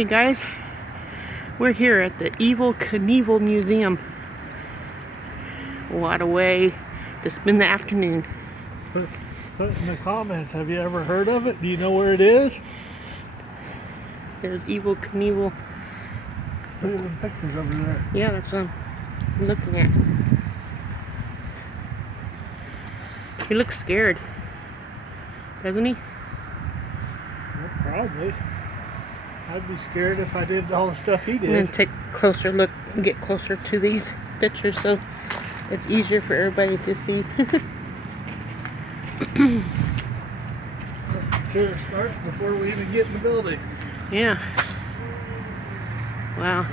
Hey guys, we're here at the Evel Knievel Museum. What a way to spend the afternoon. Put in the comments, have you ever heard of it? Do you know where it is? There's Evel Knievel. Look at the pictures over there. Yeah, that's what I'm looking at. He looks scared, doesn't he? Well, probably. I'd be scared if I did all the stuff he did. And then take a closer look, get closer to these pictures so it's easier for everybody to see. Tour starts before we even get in the building. Yeah. Wow.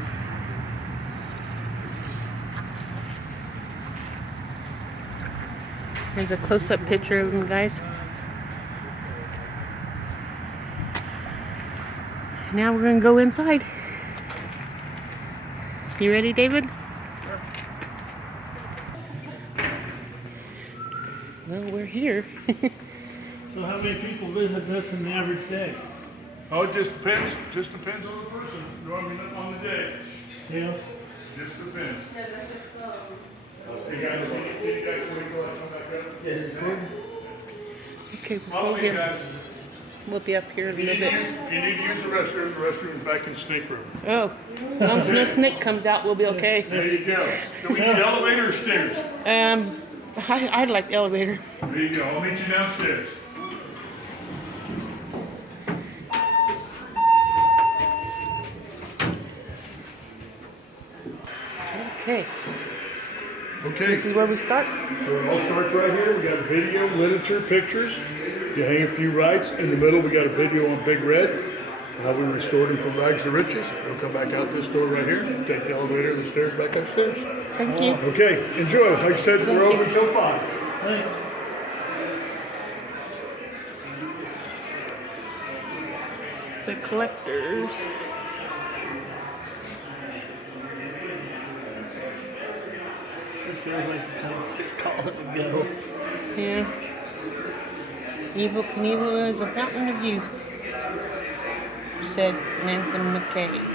There's a close-up picture of him, guys. Now we're gonna go inside. You ready, David? Sure. Well, we're here. So how many people visit this in the average day? Oh, it just depends. Just depends on the person. Normally on the day. Yeah. Just depends. You guys want to go ahead and come back up? Yes. Okay, All we'll, of you guys. we'll be up here in a If little bit. you need to use the restroom is back in the snake room. Oh, as long as no snake comes out, we'll be okay. There you go. Do we need elevator or stairs? I'd like the elevator. There you go. I'll meet you downstairs. Okay, Okay. this is where we start. So it all starts right here. We got video, literature, pictures. You hang a few rights. In the middle, we got a video on Big Red. How we restored him from rags to riches. He'll come back out this door right here. Take the elevator, the stairs back upstairs. Thank you. Okay, enjoy. Like I said, we're open until 5. Thanks. The collectors. This feels like the kind of place call it and go. Yeah. Evel Knievel is a fountain of youth, said Nathan McKay.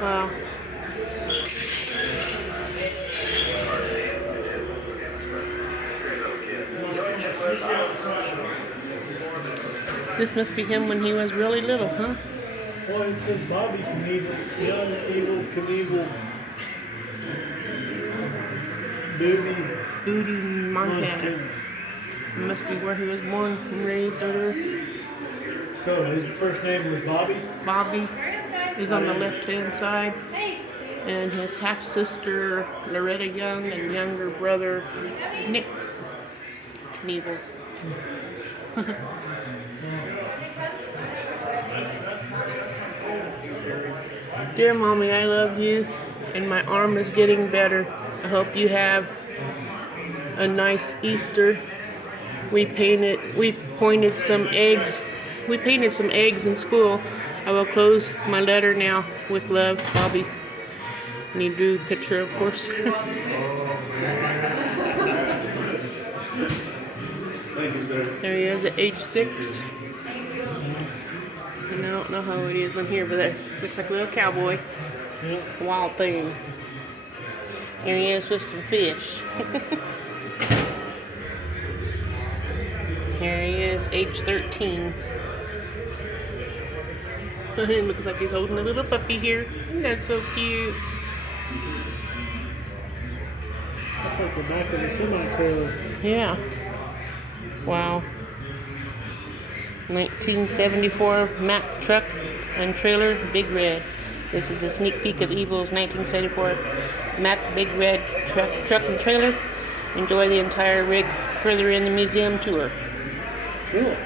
Wow. This must be him when he was really little, huh? Well, it says Bobby Knievel, young Evel Knievel, Booty, Montana. It must be where he was born and raised over there. So his first name was Bobby? Bobby is on the left-hand side. And his half-sister, Loretta Young, and younger brother, Nick Knievel. Dear Mommy, I love you, and my arm is getting better. I hope you have a nice Easter. We painted some eggs in school. I will close my letter now. With love, Bobby. And he drew a picture, of course. Thank you, sir. There he is at age 6. And I don't know how old he is on here, but that looks like a little cowboy. Yeah. Wild thing. Here he is with some fish. Here he is, age 13. It looks like he's holding a little puppy here. That's so cute. That's like the back of a semi-trailer. Yeah. Wow. 1974 Mack truck and trailer, Big Red. This is a sneak peek of Evel's 1974 Mack Big Red truck and trailer. Enjoy the entire rig further in the museum tour. Cool.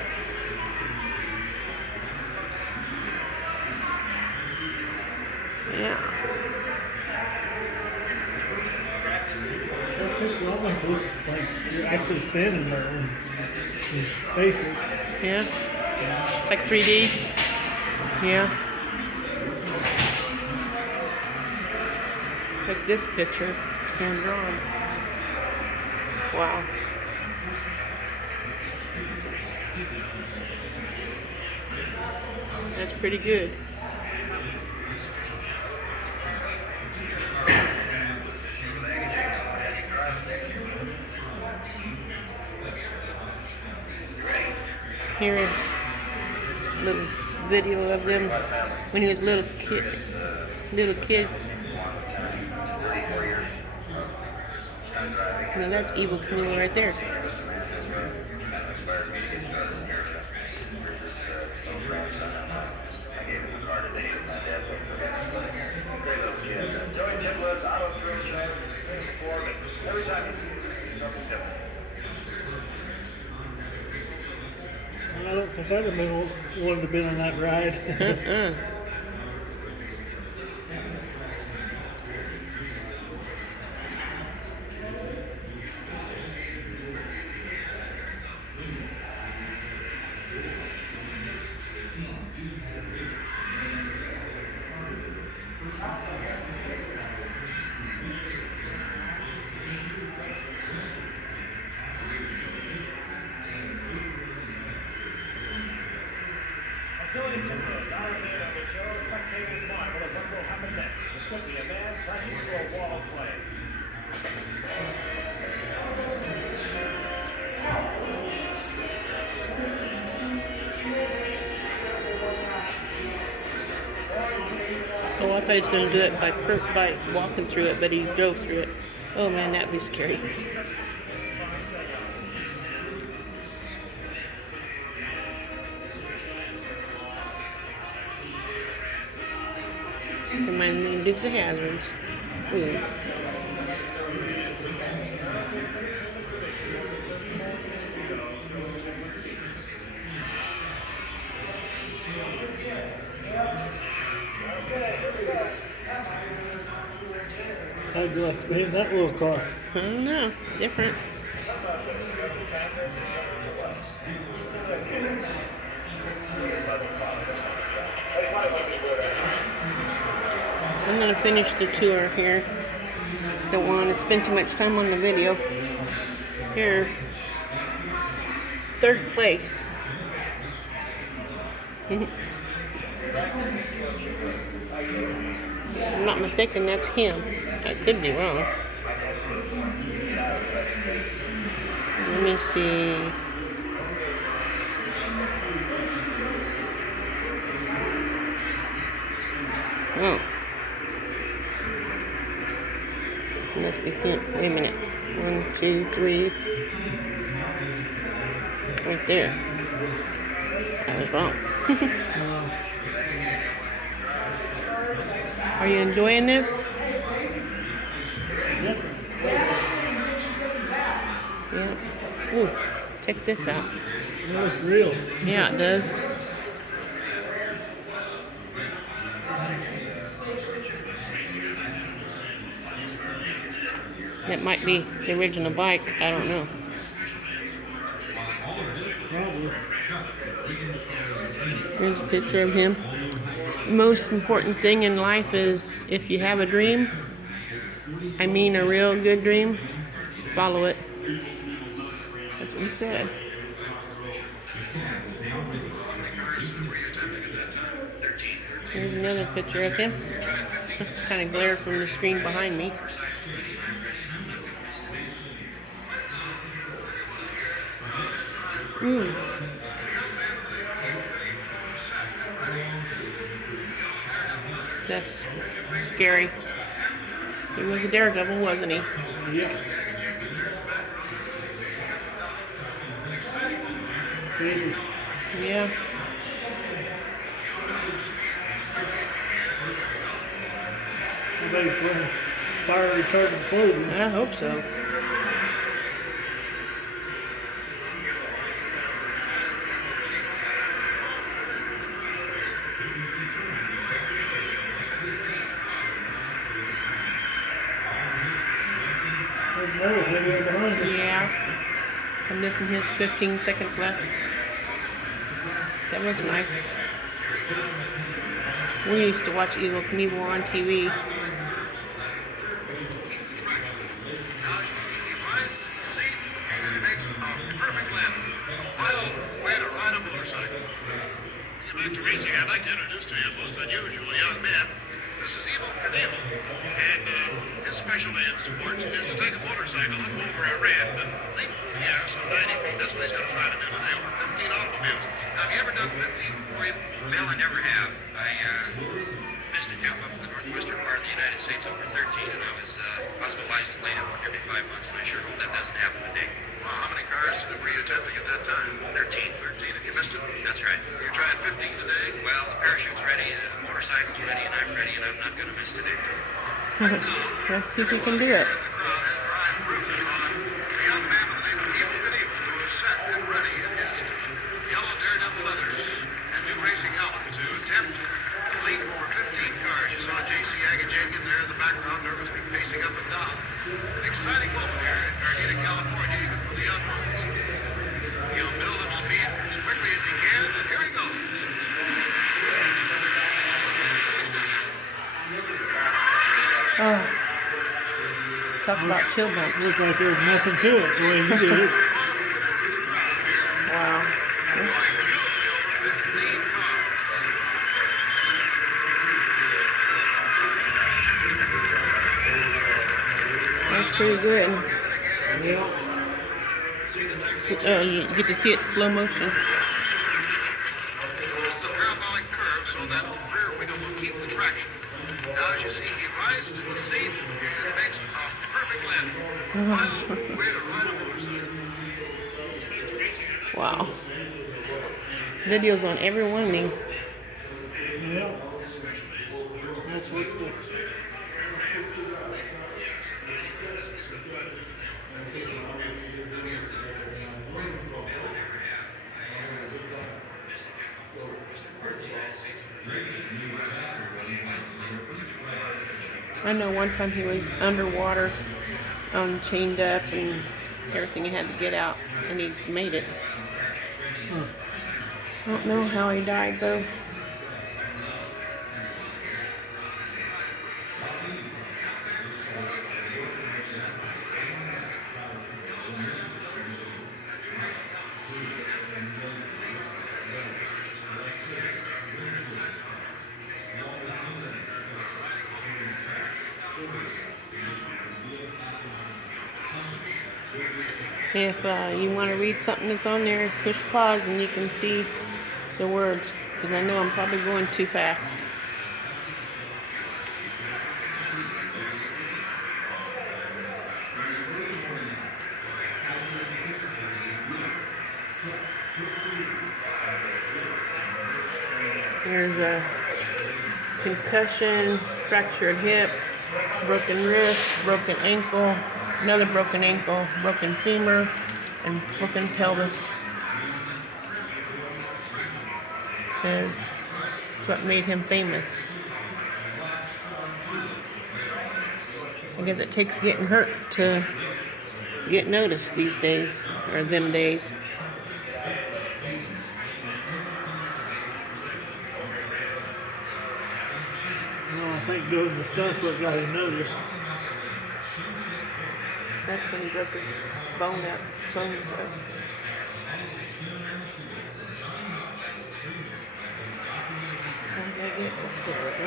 Yeah. That picture almost looks like you're actually standing there when you face it. Yeah. Like 3D. Yeah. Like this picture. It's hand drawn. Wow. That's pretty good. Here is a little video of them when he was a little kid. Now that's Evel Knievel right there. I don't think I'd have been wanted to be on that ride. Oh, I thought he was going to do it by walking through it, but he drove through it. Oh man, that'd be scary. Reminds me of Dukes of Hazzards. Ooh. How'd you like to be in that little car? I don't know. Different. I'm going to finish the tour here. Don't want to spend too much time on the video. Here. 3rd place. If I'm not mistaken, that's him. I could be wrong. Let me see. Oh. It must be him. Wait a minute. 1, 2, 3. Right there. I was wrong. Are you enjoying this? Yeah. Ooh, check this out. It looks real. Yeah, it does. That might be the original bike. I don't know. Probably. Here's a picture of him. The most important thing in life is if you have a dream, I mean a real good dream, follow it. That's what he said. Here's another picture of him. Kind of glare from the screen behind me. That's scary. He was a daredevil, wasn't he? Yeah. Crazy. Yeah. Everybody's wearing fire retardant clothing. I hope so. There's another video behind us. Yeah. And this one has 15 seconds left. That was nice. We used to watch Evel Knievel on TV. Back to racing, I'd like to introduce to you a most unusual young man. This is Evel Knievel, and his specialty in sports is to take a motorcycle up over a ramp and leap in the air some 90 feet. That's what he's going to try to do today, over 15 automobiles. Now, have you ever done 15 before you? Well, I never have. I missed a jump up in the northwestern part of the United States over 13, and I was hospitalized and laid up for nearly 5 months, and I sure hope that doesn't happen today. Well, how many cars were you attempting at that time? 13. 13, and you missed it? That's right. You're trying 15 today? Well, the parachute's ready, the motorcycle's ready, and I'm ready, and I'm not going to miss today. Let's see if we can do it. The crowd has their eyes focused on a young man by the name of Evel Knievel, who is set and ready in his yellow daredevil leathers and new racing helmet to attempt to lead over 15 cars. You saw J.C. Agajanian there in the background, nervously pacing up and down. An exciting moment here in Gardena, California, even for the young ones. He'll build up speed as quickly as he can, and here he goes. Oh. Talk about chill bumps. Looked like there was nothing to it the way you did it. Wow. Going beautifully over 15 cars. That's pretty good. Yeah. You get to see it slow motion. This is a parabolic curve so that the rear wheel will keep the traction. Now, as you see, he rises to the seat and makes a perfect landing. Wild way to ride a motorcycle. Wow. Videos on every one of these. Yeah. That's what the... I know one time he was underwater, chained up and everything, he had to get out, and he made it. Huh. I don't know how he died though. If you want to read something that's on there, push pause and you can see the words, because I know I'm probably going too fast. There's a concussion, fractured hip, broken wrist, broken ankle, another broken ankle, broken femur, and broken pelvis. And that's what made him famous. I guess it takes getting hurt to get noticed these days, or them days. No, I think doing the stunts what got him noticed. That's when he broke his bones up. Okay, there we go.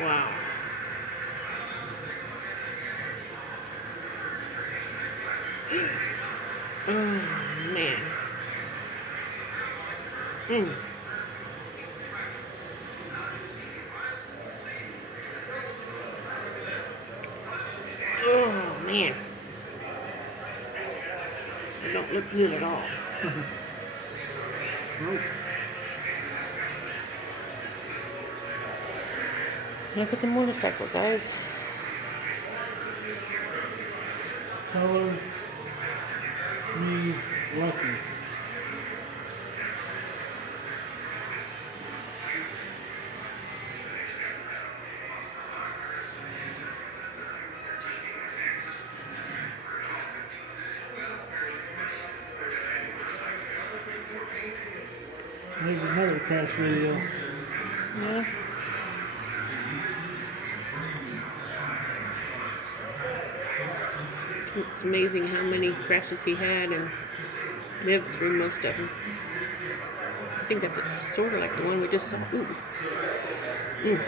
Wow. Oh, man. Mm. Oh, man. It don't look good at all. Nope. Look at the motorcycle, guys. Color me lucky. There's another crash video. Yeah. It's amazing how many crashes he had and lived through most of them. I think that's sort of like the one we just saw. Ooh. Mm.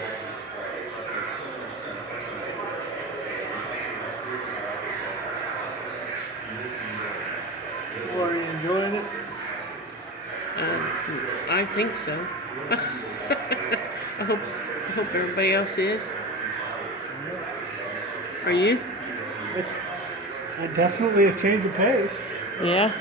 Well, are you enjoying it? I think so. I hope everybody else is. Are you? It's definitely a change of pace. Yeah.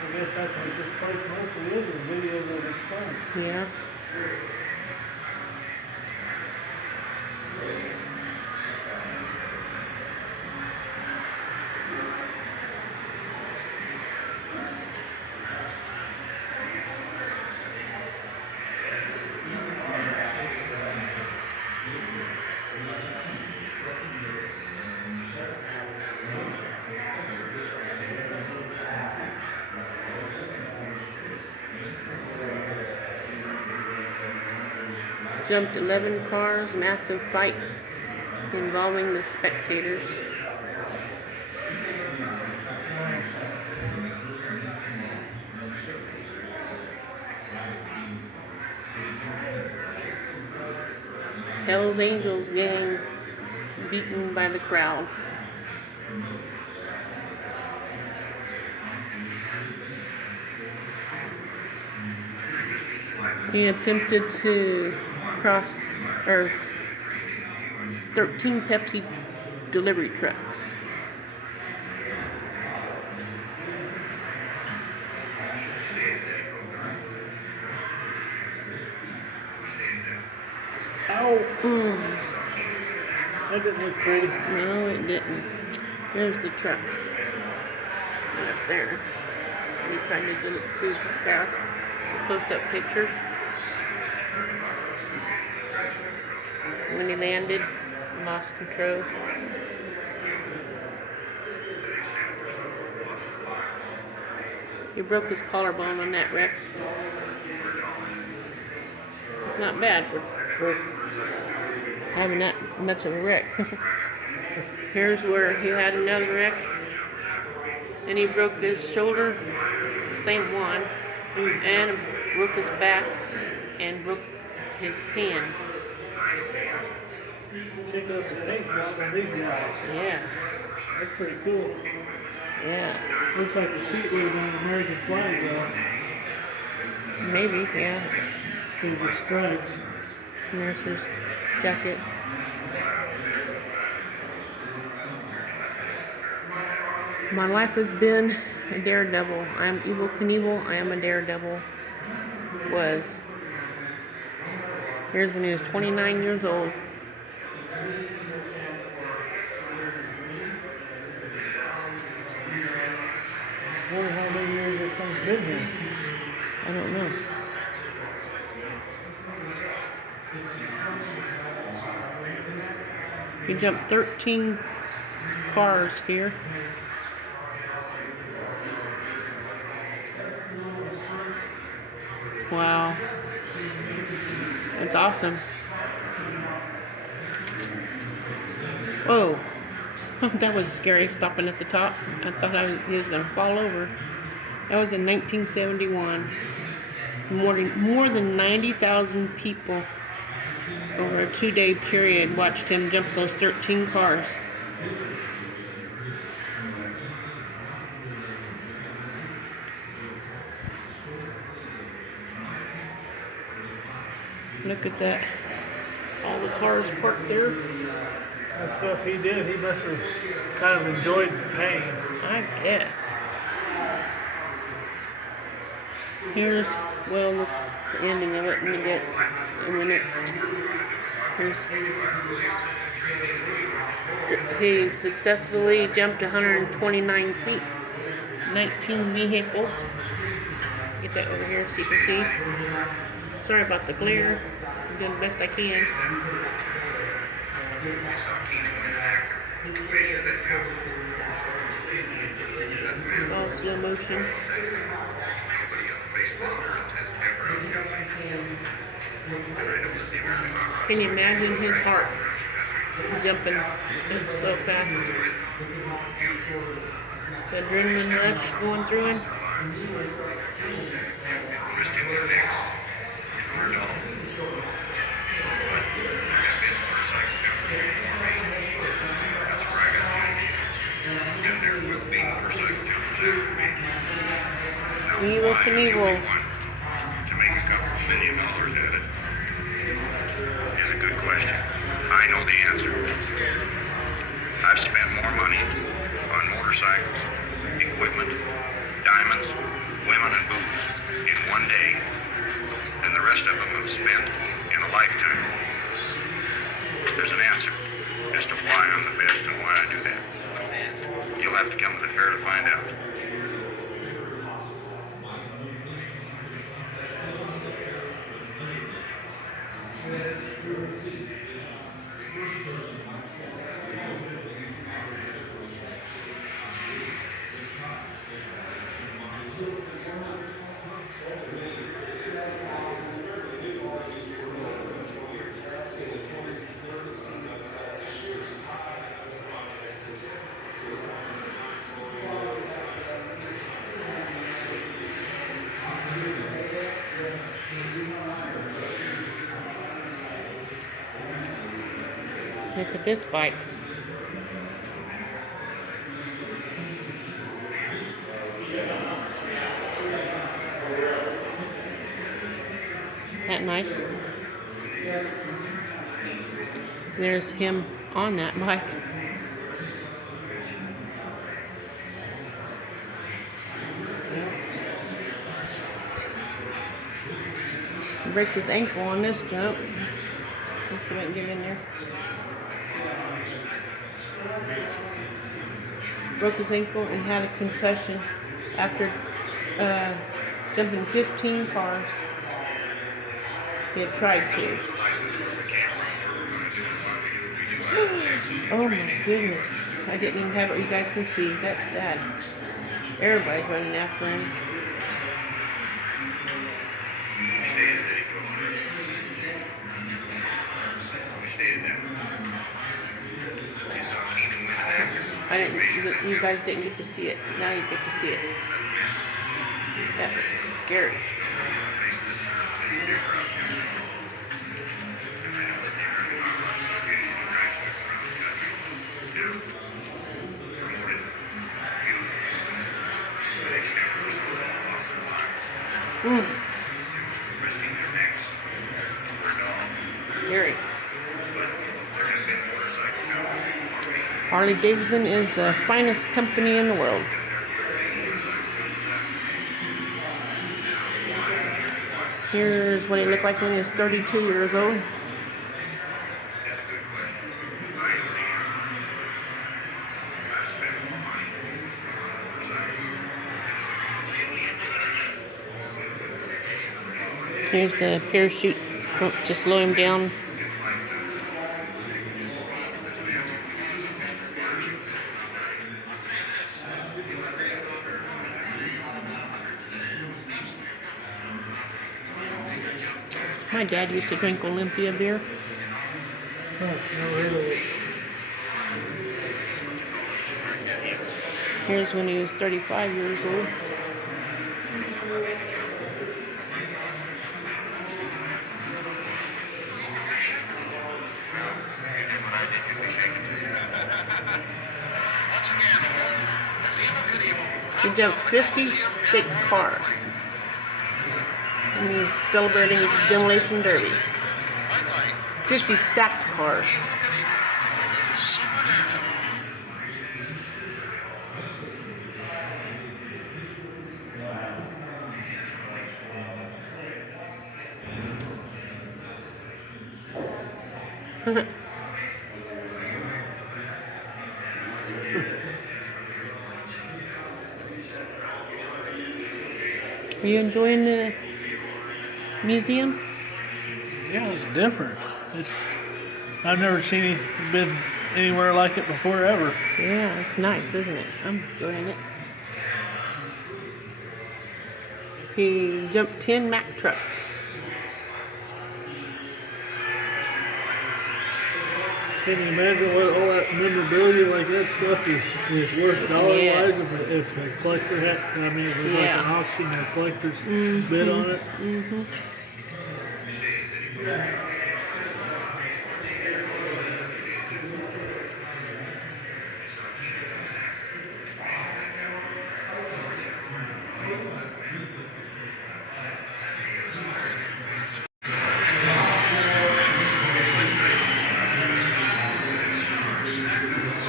I guess that's what this place mostly is videos of the stunts. Yeah. Jumped 11 cars, massive fight involving the spectators. Hell's Angels getting beaten by the crowd. He attempted to cross 13 Pepsi delivery trucks. Ow! Mm. That didn't look pretty. No, it didn't. There's the trucks. Right up there. We tried to do it too fast. Close-up picture. When he landed, lost control. He broke his collarbone on that wreck. It's not bad for having that much of a wreck. Here's where he had another wreck, and he broke his shoulder, the same one, and broke his back, and broke his hand. Check out the paint job on these guys. Yeah, That's pretty cool. yeah, Looks like the seat would have been an American flag though. maybe, yeah. Instead of the stripes. And there's his jacket. My life has been a daredevil. I am Evel Knievel. I am a daredevil. Was. Here's when he was 29 years old. I wonder how many years this thing's been here. I don't know. He jumped 13 cars here. Wow. That's awesome. Whoa. That was scary, stopping at the top. I thought he was going to fall over. That was in 1971. More than 90,000 people over a 2-day period watched him jump those 13 cars. Look at that. All the cars parked there. The stuff he did, he must have kind of enjoyed pain. I guess. Here's, well, that's the ending of it. Let me get a minute. He successfully jumped 129 feet, 19 vehicles. Get that over here so you can see. Sorry about the glare. I'm doing the best I can. It's all slow motion. Can you imagine his heart jumping? It's so fast. The adrenaline rush going through him. Knievel. To make a couple $1 million at it is a good question. I know the answer. I've spent more money on motorcycles, equipment, diamonds, women, and booze in one day than the rest of them have spent in a lifetime. There's an answer as to why I'm the best and why I do that. What's the answer? You'll have to come to the fair to find out. Look at this bike. That nice. There's him on that bike. He breaks his ankle on this jump. Let's see if I can get in there. Broke his ankle and had a concussion after jumping 15 cars. He had tried to. Oh my goodness. I didn't even have it you guys can see. That's sad. Everybody's running after him. You guys didn't get to see it. Now you get to see it. That was scary. Scary. Harley-Davidson is the finest company in the world. Here's what he looked like when he was 32 years old. Here's the parachute to slow him down. My dad used to drink Olympia beer. Huh, no, really. Here's when he was 35 years old. Once again, Evel, as Evel Knievel He jumped 50 state cars. And he's celebrating his demolition derby. 50 stacked cars. Are you enjoying the museum? Yeah, it's different. I've never been anywhere like it before ever. Yeah, it's nice, isn't it? I'm enjoying it. He jumped 10 Mack trucks. Can you imagine what all that memorabilia like that stuff is worth dollar-wise Yes. if a collector had, if it was like Yeah. an auction and a collector's bid on it? Mm-hmm.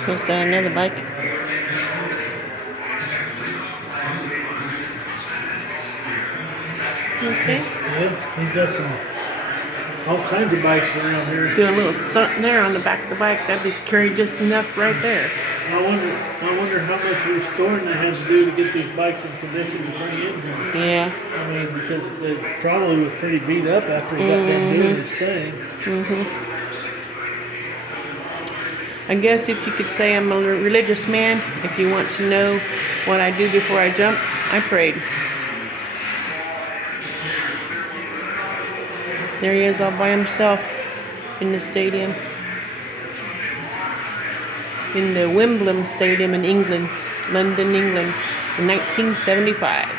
Is that another bike? Okay. Yeah, he's got all kinds of bikes around here. Do a little stunt there on the back of the bike. That'd be scary just enough right there. I wonder how much restoring they had to do to get these bikes in condition to bring in here. Yeah. Because it probably was pretty beat up after he got done doing his thing. Mm-hmm. I guess if you could say I'm a religious man, if you want to know what I do before I jump, I prayed. There he is all by himself in the stadium. In the Wembley Stadium in England, London, England, in 1975.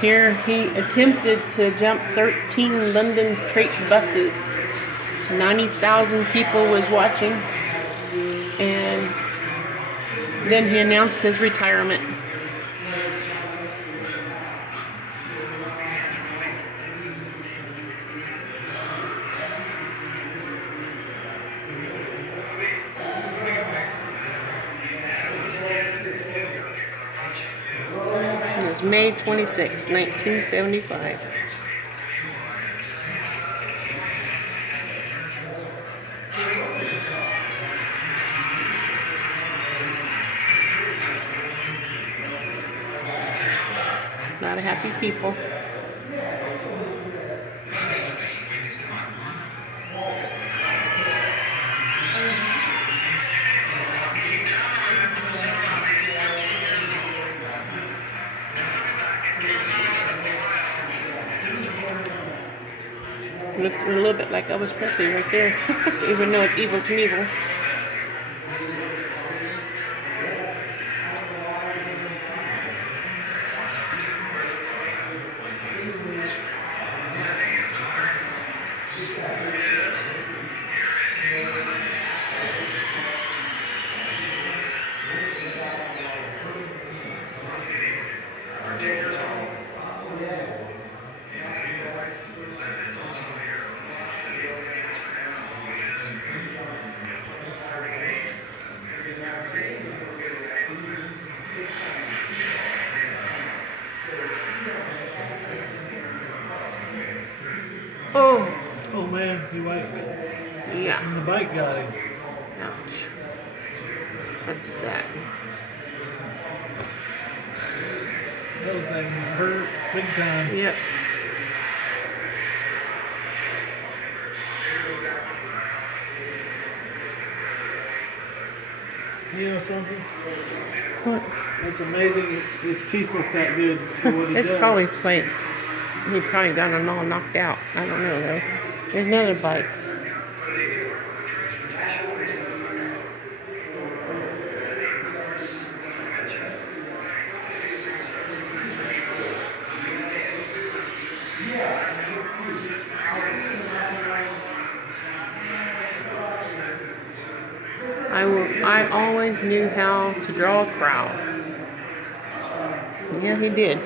Here he attempted to jump 13 London freight buses. 90,000 people was watching, and then he announced his retirement. It was May 26, 1975. A lot of happy people. Looks a little bit like Elvis Presley right there, even though it's Evel Knievel. Oh, Oh man, he wiped. yeah. And the bike got him. Ouch. That's sad. That thing hurt big time. Yep. You know something? What? It's amazing his teeth look that good for what he It's does. probably fake. He probably got them all knocked out. I don't know though. There's another bike. I always knew how to draw a crowd. Yeah, he did.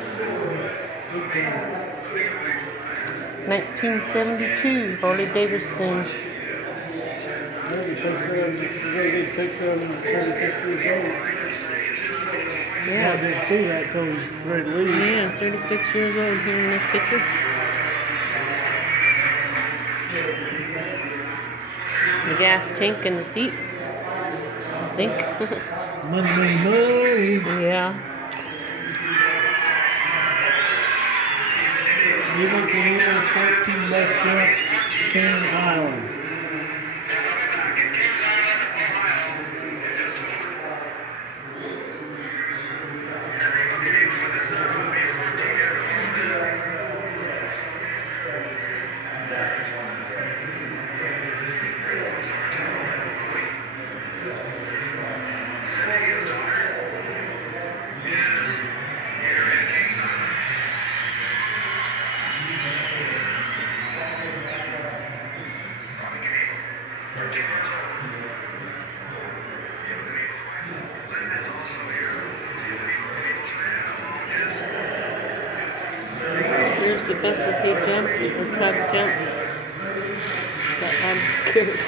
1972, Harley Davidson. There's a picture of him. You got a good picture of him at 36 years old. I Yeah. didn't see that till he was ready to leave. Yeah, 36 years old here in this picture. The gas tank in the seat, I think. Money. Yeah. Evel Knievel 14 best jump, King Island. Here's the buses he jumped, or tried to jump. So I'm scared.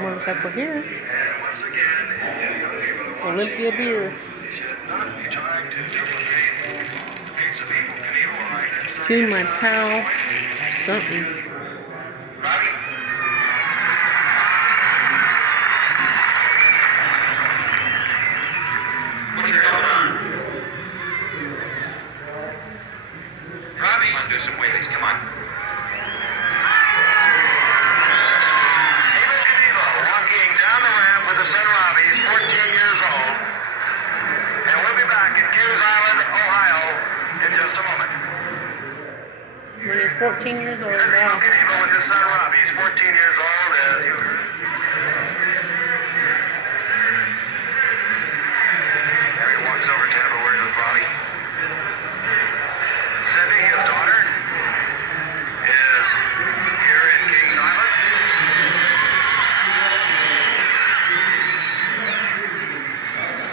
Motorcycle here. Olympia beer. To my pal, something. Robbie, let's do some wheelies. Come on. Down the ramp with the Son Robbie. He's 14 years old. And we'll be back in Kings Island, Ohio in just a moment. When he's 14 years old, Here's wow. Knievel with his son Robbie. He's 14 years old, as you heard. There he walks over to have a word with Robbie. Cindy, his daughter, is here in Kings Island.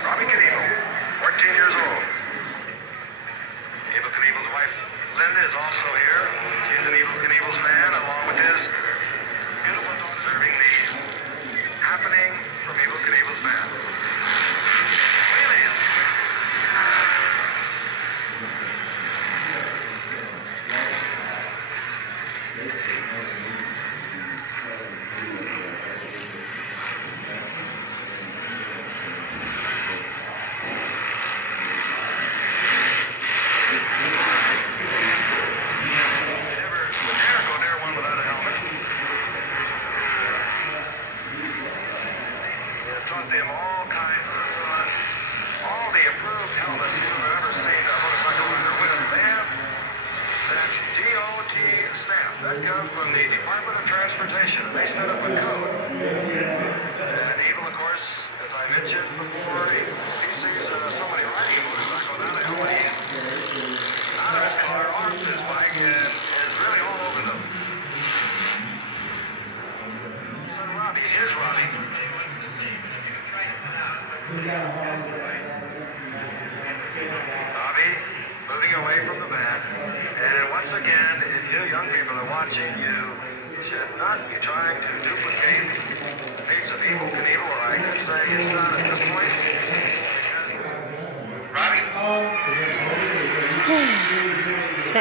Robbie Knievel, 14 years old. Evel Knievel's wife, Linda, is also here. She's an Evel Knievel's fan, along with his beautiful daughter, observing the happening from Evel Knievel's band. Wheelies. Never go near one without a helmet. He has taught them all kinds of all the approved helmets you've ever seen a motorcycle rider with. They have that DOT stamp that comes from the Department of Transportation. They set up a code. And Evel, of course, as I mentioned before, he sees somebody riding a motorcycle without a helmet. He's out of his car, off his bike, and is really all over them. Son Robbie, here's Robbie. Robbie, moving away from the band. And once again, if you young people are watching, you should not be trying to duplicate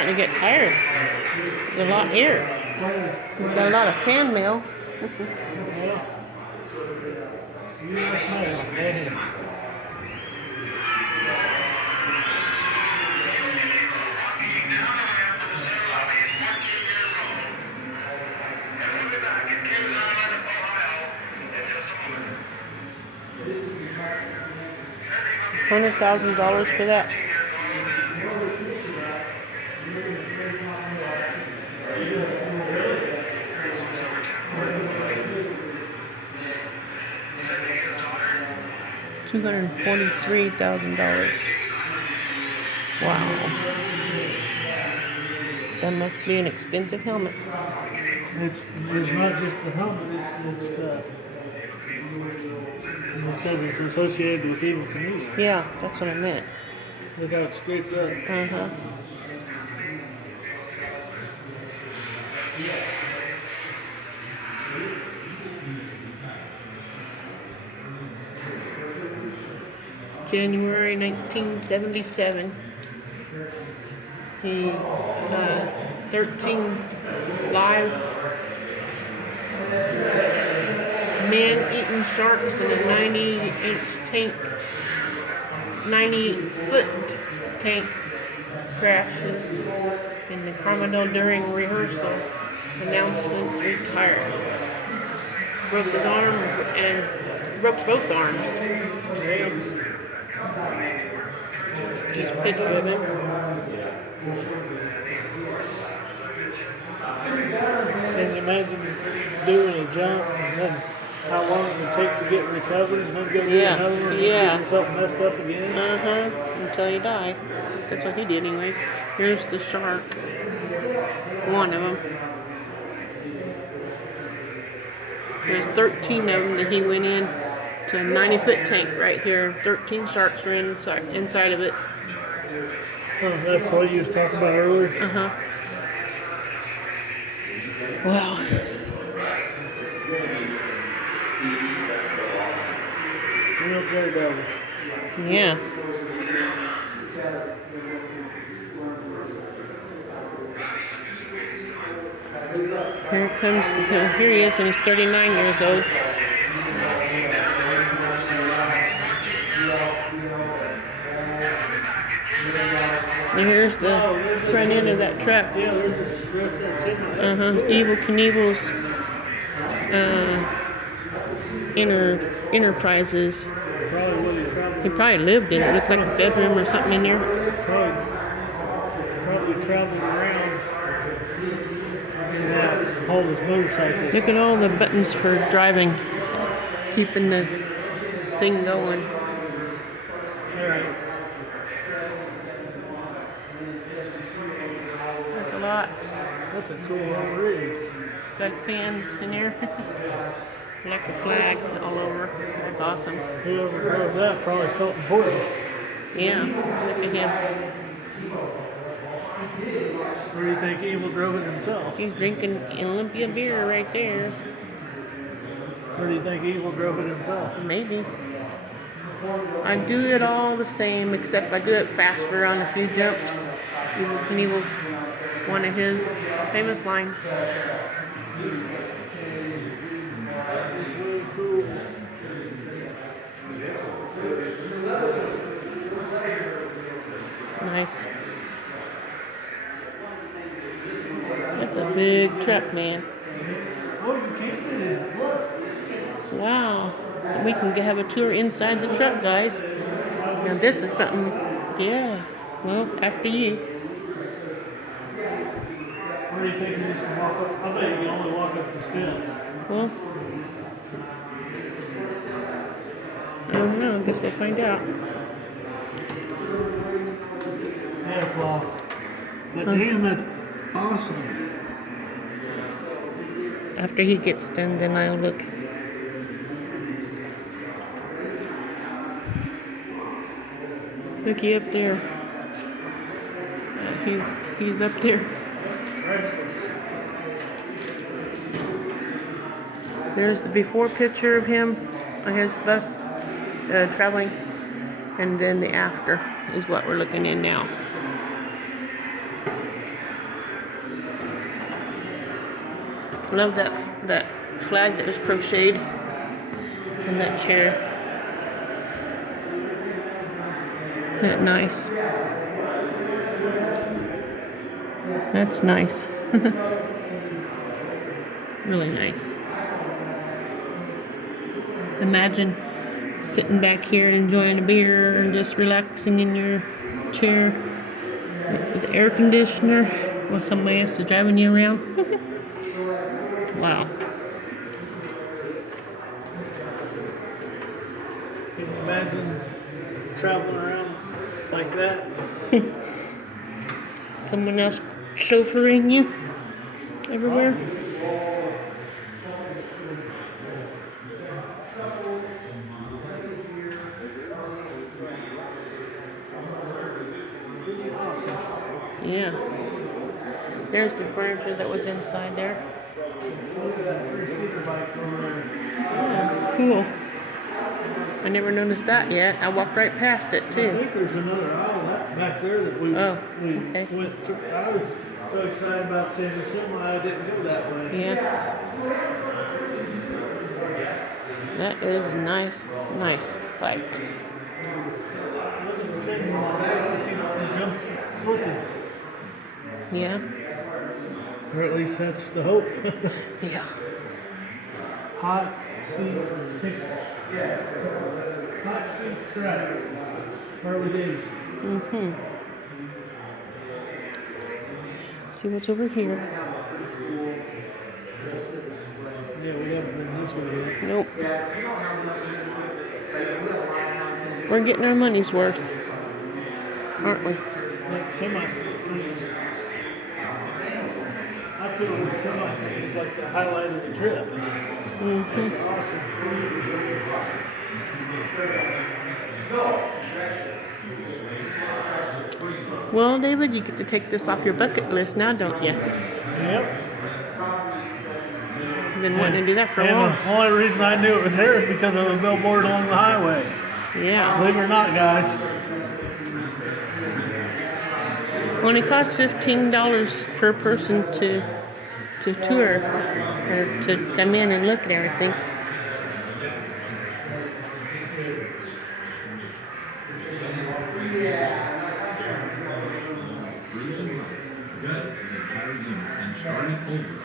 starting to get tired. There's a lot here. He's got a lot of fan mail. Well, U.S. mail, man. $100,000 for that. $243,000. Wow. That must be an expensive helmet. It's not just the helmet, it's because it's associated with Evel Knievel. Yeah, that's what I meant. Look how it's scraped up. Uh-huh. January 1977. He 13 live men eating sharks in a 90-inch tank, 90-foot tank crashes in the Commodore during rehearsal. Announcements retired. Broke his arm and broke both arms. Here's a picture of him. Can you imagine doing a jump and then how long it would take to get recovered and then go do another one and get yourself messed up again? Until you die. That's what he did anyway. Here's the shark. One of them. There's 13 of them that he went in to a 90-foot tank right here. 13 sharks were inside of it. Oh, that's what you was talking about earlier? Wow. Real daredevil. Yeah. Here comes, here he is when he's 39 years old. And here's the front end of that truck. Yeah, there's this rest of that signal. Evel Knievel's Enterprises. Probably what he traveled. He probably lived in it. Looks like a bedroom or something in there. Probably traveled around and hauled his motorcycle. Look at all the buttons for driving, keeping the thing going. Alright. That's a lot. That's a cool little rig. Got fans in there. I like the flag all over. That's awesome. Whoever drove that probably felt important. Yeah, look at him. Or do you think Evel drove it himself? He's drinking Olympia beer right there. Or do you think Evel drove it himself? Maybe. I do it all the same, except I do it faster on a few jumps. Evel Knievel's one of his famous lines. Nice. That's a big truck, man. Wow. We can have a tour inside the truck, guys. Now this is something, yeah. Well, after you. Where do you think you just walk up? I bet you can only walk up the steps. Well, I don't know. I guess we'll find out. Yeah, it's locked. But damn, that's awesome. After he gets done, then I'll look. Looky up there. He's up there. Priceless. There's the before picture of him on his bus traveling, and then the after is what we're looking in now. Love that flag that was crocheted in that chair. Isn't that nice? That's nice. Really nice. Imagine sitting back here and enjoying a beer and just relaxing in your chair with air conditioner while somebody else is driving you around. Wow. Can you imagine traveling around like that? Someone else chauffeuring you everywhere. Awesome. Yeah. There's the furniture that was inside there. Look at that three-seater bike over there. Yeah, cool. I never noticed that yet. I walked right past it I too. think there's another aisle back there that we Oh, we okay. went to. I was so excited about seeing the semi, I didn't go that way. Yeah. That is a nice bike. Look at the thing on the back to keep it from jumping, flipping. Yeah. Or at least that's the hope. Yeah. Hot seat ticket. Hot seat track. Harley Davidson. Mm-hmm. See what's over here. Yeah, we haven't been this way yet. Nope. We're getting our money's worth, aren't we? Like semi. I feel this semi thing is like the highlight of the trip. Mm-hmm. It's awesome. Well, David, you get to take this off your bucket list now, don't you? Yep. You've been wanting to do that for a And while. the only reason I knew it was here is because of a billboard along the highway. Yeah. Believe it or not, guys. Only costs $15 per person to tour or to come in and look at everything. And starting over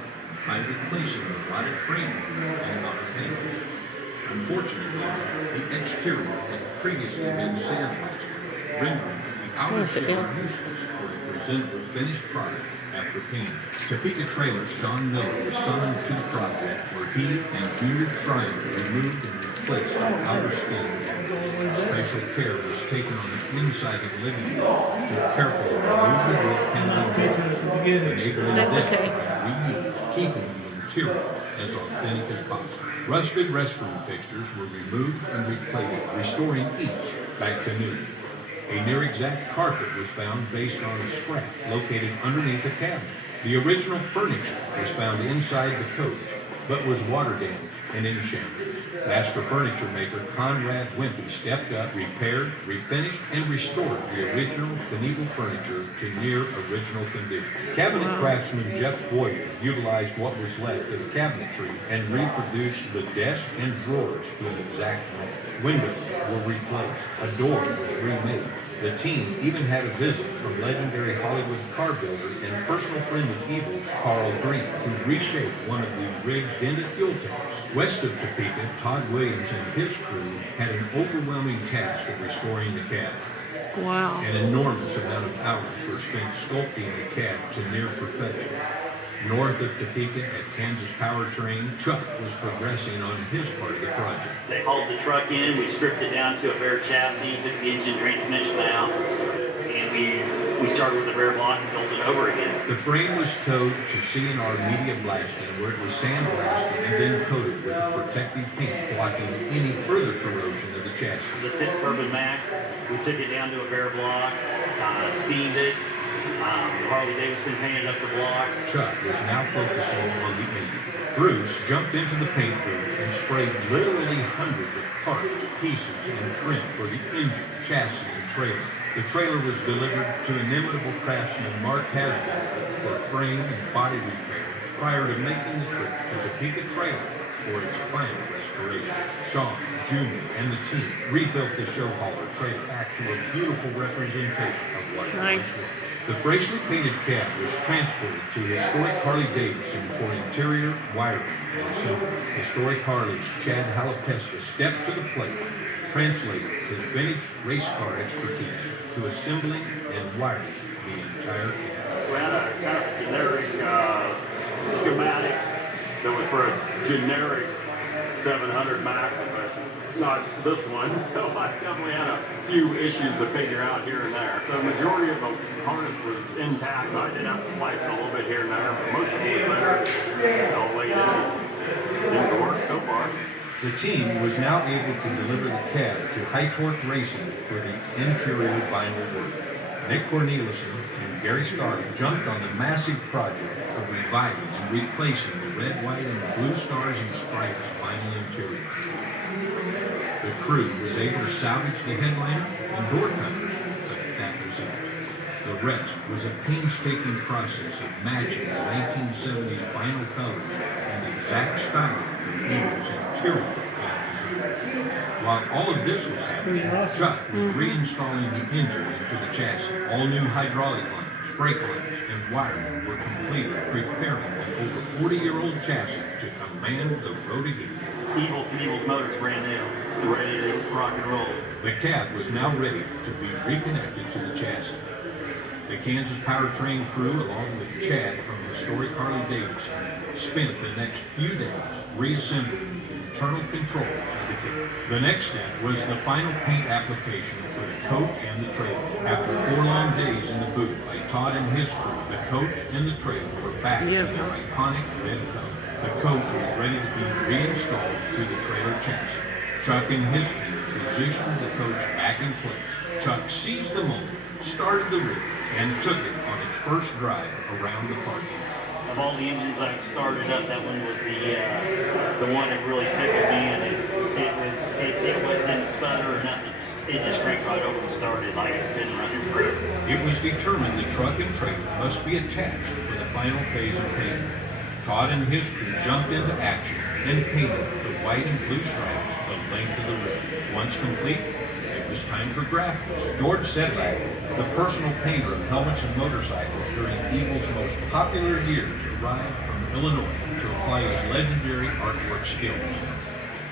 by replacing the rotted frame and other panels. Unfortunately, the exterior had previously been sandblasted, rendering the outer sit shell down. useless for a presentable finished product after painting. Topeka Trailer Sean Miller was summoned to the project where he and Junior Schreiber removed and replaced the outer skin. Special care was taken on the inside of the living room to carefully remove the wood I'm not panel fixing it at the beginning. enabling That's them okay. to reuse, keeping the material as authentic as possible. Rusted restroom fixtures were removed and replated, restoring each back to new. A near exact carpet was found based on a scrap located underneath a cabinet. The original furniture was found inside the coach, but was water damaged and in shambles. Master furniture maker Conrad Wimpy stepped up, repaired, refinished, and restored the original Knievel furniture to near original condition. Cabinet craftsman Jeff Boyer utilized what was left of the cabinetry and reproduced the desk and drawers to an exact match. Windows were replaced. A door was remade. The team even had a visit from legendary Hollywood car builder and personal friend of Evel's, Carl Green, who reshaped one of the rig's dented fuel tanks. West of Topeka, Todd Williams and his crew had an overwhelming task of restoring the cab. Wow. An enormous amount of hours were spent sculpting the cab to near perfection. North of Topeka at Kansas Powertrain, Chuck was progressing on his part of the project. They hauled the truck in, we stripped it down to a bare chassis, took the engine transmission out, and we started with the bare block and built it over again. The frame was towed to C&R Media Blasting, where it was sandblasted and then coated with a protective paint blocking any further corrosion of the chassis. The tip carbon Mac, we took it down to a bare block, steamed it, Harley Davidson painted up the block. Chuck was now focusing on the engine. Bruce jumped into the paint booth and sprayed literally hundreds of parts, pieces, and trim for the engine, chassis, and trailer. The trailer was delivered to inimitable craftsman Mark Hasbro for frame and body repair, prior to making the trip to Topeka Trailer for its final restoration. Sean, Jr., and the team rebuilt the show hauler trailer back to a beautiful representation of what it once was. The freshly painted cab was transported to historic Harley-Davidson for interior wiring and assembly. Historic Harley's Chad Halapeska stepped to the plate, translating his vintage race car expertise to assembling and wiring the entire cab. We had a kind of generic schematic that was for a generic 700 Mac, but not this one. So I definitely had a few issues to figure out here and there. The majority of the harness was intact. I did have spliced a little bit here and there, but most of it was there. All laid in. Seemed to work so far. The team was now able to deliver the cab to High Torque Racing for the interior vinyl work. Nick Cornelison and Gary Stark jumped on the massive project of reviving and replacing the red, white, and blue stars and stripes vinyl interior. The crew was able to salvage the headliner and door covers, but that was it. The rest was a painstaking process of matching the 1970s vinyl colors and the exact styling of Evel's interior. While all of this was happening, Chuck was reinstalling the engine into the chassis. All new hydraulic lines, brake lines, and wiring were completed, preparing the over 40-year-old chassis to command the road again. Evel's motor's brand new, ready to rock and roll. The cab was now ready to be reconnected to the chassis. The Kansas powertrain crew, along with Chad from historic Harley-Davidson, spent the next few days reassembling the internal controls of the cab. The next step was the final paint application for the coach and the trailer. After 4 long days in the booth by Todd and his crew, the coach and the trailer were back to their iconic red color. The coach was ready to be reinstalled to the trailer chassis. Chuck and his team positioned the coach back in place. Chuck seized the moment, started the rig, and took it on its first drive around the parking lot. Of all the engines I've started up, that one was the one that really tickled me, and it didn't stutter or nothing. It just cranked right over and started like it had been running free. It was determined the truck and trailer must be attached for the final phase of painting. Todd and his crew jumped into action and painted the white and blue stripes the length of the rig. Once complete, it was time for graphics. George Sedlak, the personal painter of helmets and motorcycles during Evel's most popular years, arrived from Illinois to apply his legendary artwork skills.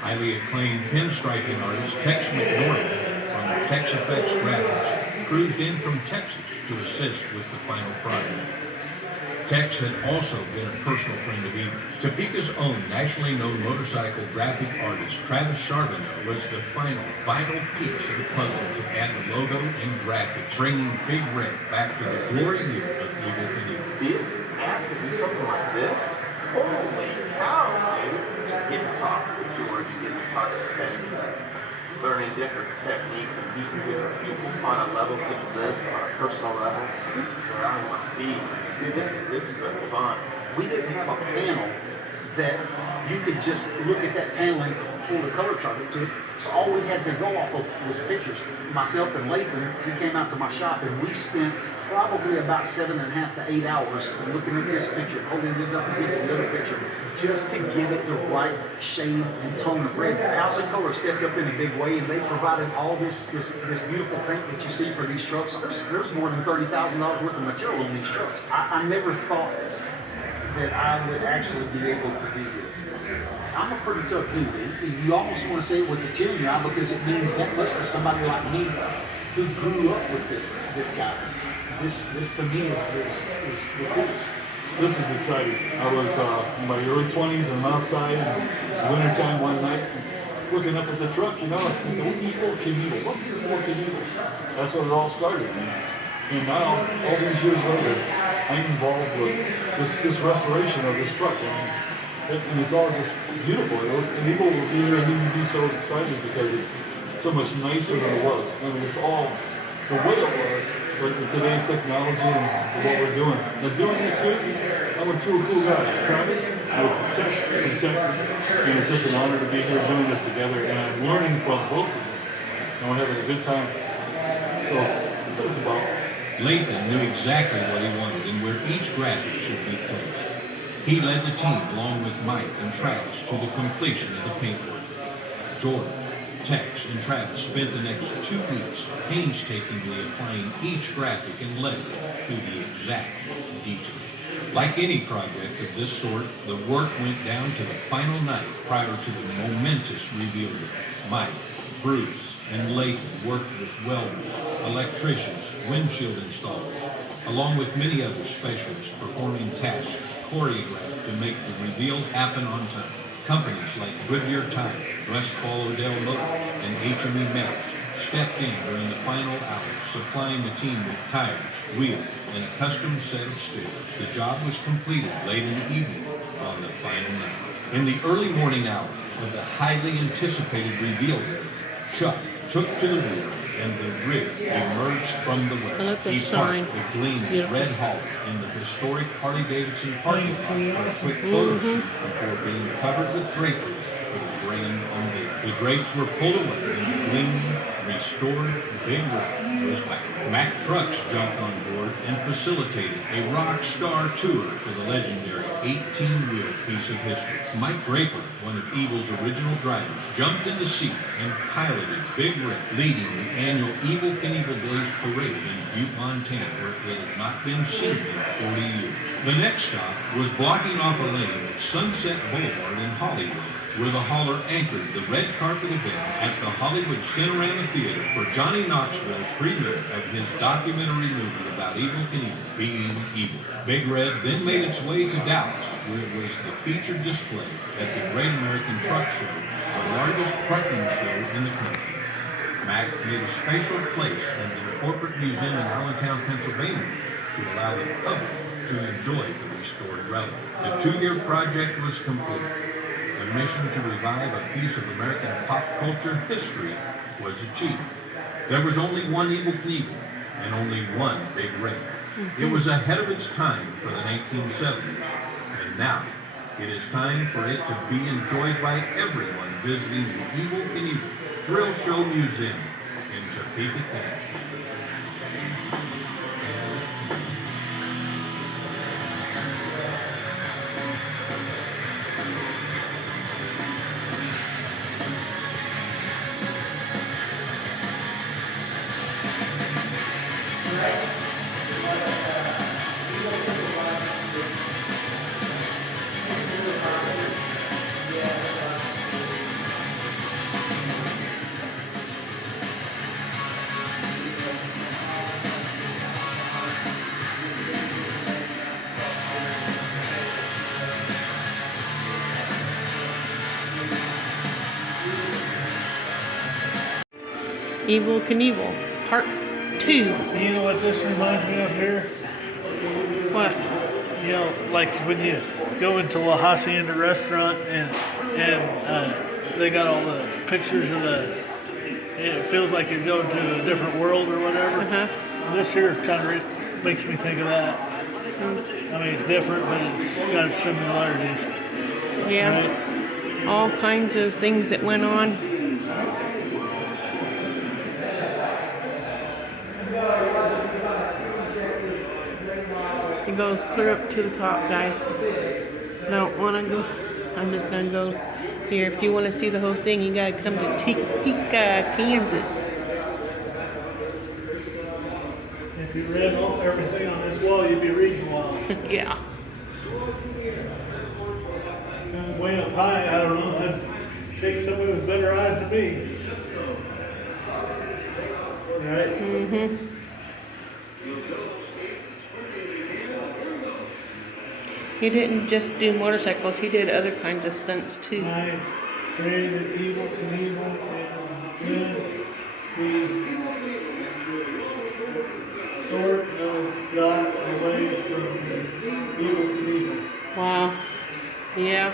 Highly acclaimed pinstriping artist Tex McNorton from Tex Effects Graphics cruised in from Texas to assist with the final project. Tex had also been a personal friend of Evel's. Topeka's own nationally known motorcycle graphic artist Travis Charbonneau was the final vital piece of the puzzle to add the logo and graphics, bringing Big Red back to the glory years of Evel Knievel. Being asked to do something like this, holy cow, dude. Getting to talk to George, getting to talk to Tex, learning different techniques and meeting different people on a level such as this, on a personal level. This is where I want to be. Dude, this has been fun. We didn't have a panel that you could just look at that panel and pull the color chart to it. So all we had to go off of was pictures. Myself and Lathan, he came out to my shop and we spent probably about 7.5 to 8 hours looking at this picture, holding it up against the other picture, just to give it the right shade and tone of red. House of Color stepped up in a big way, and they provided all this beautiful paint that you see for these trucks. There's more than $30,000 worth of material on these trucks. I never thought that I would actually be able to do this. I'm a pretty tough dude. You almost want to say it with a tear in your eye because it means that much to somebody like me who grew up with this guy. This to me is the coolest. This is exciting. I was in my early 20s and I'm outside in wintertime one night looking up at the truck, you know, I said, Evel Knievel. What's Evel Knievel? That's what it all started. And now, all these years later, I'm involved with this restoration of this truck. And it's all just beautiful. And Evel will be here and he would be so excited because it's so much nicer than it was. I mean, it's all the way it was, but with today's technology and what we're doing. And doing this here, I'm with 2 cool guys, Travis with Tex from Texas, and it's just an honor to be here doing this together, and I'm learning from both of them, and we're having a good time. So, that's what it's about. Lathan knew exactly what he wanted and where each graphic should be placed. He led the team along with Mike and Travis to the completion of the paintwork. George, Tex, and Travis spent the next 2 weeks painstakingly applying each graphic and letter to the exact detail. Like any project of this sort, the work went down to the final night prior to the momentous reveal day. Mike, Bruce, and Lathan worked with welders, electricians, windshield installers, along with many other specialists performing tasks choreographed to make the reveal happen on time. Companies like Goodyear Tire, Westfall Odell Motors, and HME Metals stepped in during the final hours, supplying the team with tires, wheels, and a custom set of steel. The job was completed late in the evening on the final night. In the early morning hours of the highly anticipated reveal day, Chuck took to the wheel and the rig emerged from the I wreck. love the He sign. parked the gleaming Beautiful. red Holly in the historic Harley-Davidson parking lot for a quick photo shoot before being covered with drapery for the grand unveil. The drapes were pulled away and the gleaming, restored big rig was back. Mack Trucks jumped on board and facilitated a rock star tour for the legendary 18-wheel piece of history. Mike Draper, one of Evel's original drivers, jumped in the seat and piloted Big Red, leading the annual Evel Knievel Days parade in Butte, Montana, where it had not been seen in 40 years. The next stop was blocking off a lane of Sunset Boulevard in Hollywood, where the hauler anchored the red carpet event at the Hollywood Cinerama Theater for Johnny Knoxville's premiere of his documentary movie about Evel Knievel, Being Evil. Big Red then made its way to Dallas, where it was the featured display at the Great American Truck Show, the largest trucking show in the country. Mack made a special place in the corporate museum in Allentown, Pennsylvania, to allow the public to enjoy the restored relic. The 2-year project was complete. The mission to revive a piece of American pop culture history was achieved. There was only one Evel Knievel and only one Big Red. It was ahead of its time for the 1970s, and now it is time for it to be enjoyed by everyone visiting the Evel Knievel Thrill Show Museum in Topeka, Kansas. Evel Knievel, Part 2. You know what this reminds me of here? What? You know, like when you go into La Hacienda restaurant and they got all the pictures of and it feels like you're going to a different world or whatever. This here kind of makes me think of that. I mean, it's different, but it's got similarities. Yeah. Right? All kinds of things that went on. It goes clear up to the top, guys. I don't want to go. I'm just going to go here. If you want to see the whole thing, you got to come to Topeka, Kansas. If you read everything on this wall, you'd be reading a while. Yeah. Way up high, I don't know. I'd take somebody with better eyes than me. Right? Mm-hmm. He didn't just do motorcycles, he did other kinds of stunts too. I created Evel Knievel and then he sort of got away from the Evel Knievel. Wow. Yeah.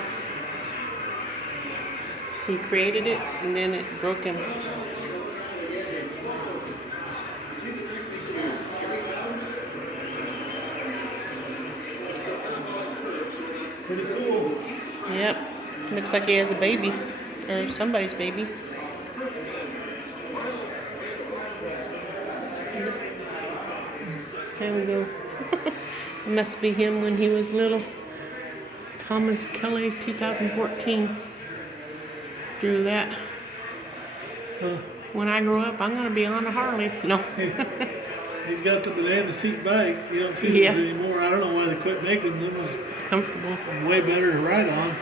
He created it and then it broke him. Pretty cool. Yep. Looks like he has a baby. Or somebody's baby. There we go. It must be him when he was little. Thomas Kelly, 2014. Drew that. When I grow up, I'm going to be on a Harley. No. He's got the banana seat bike. You don't see those anymore. I don't know why they quit making them. Them was Comfortable. way better to ride on.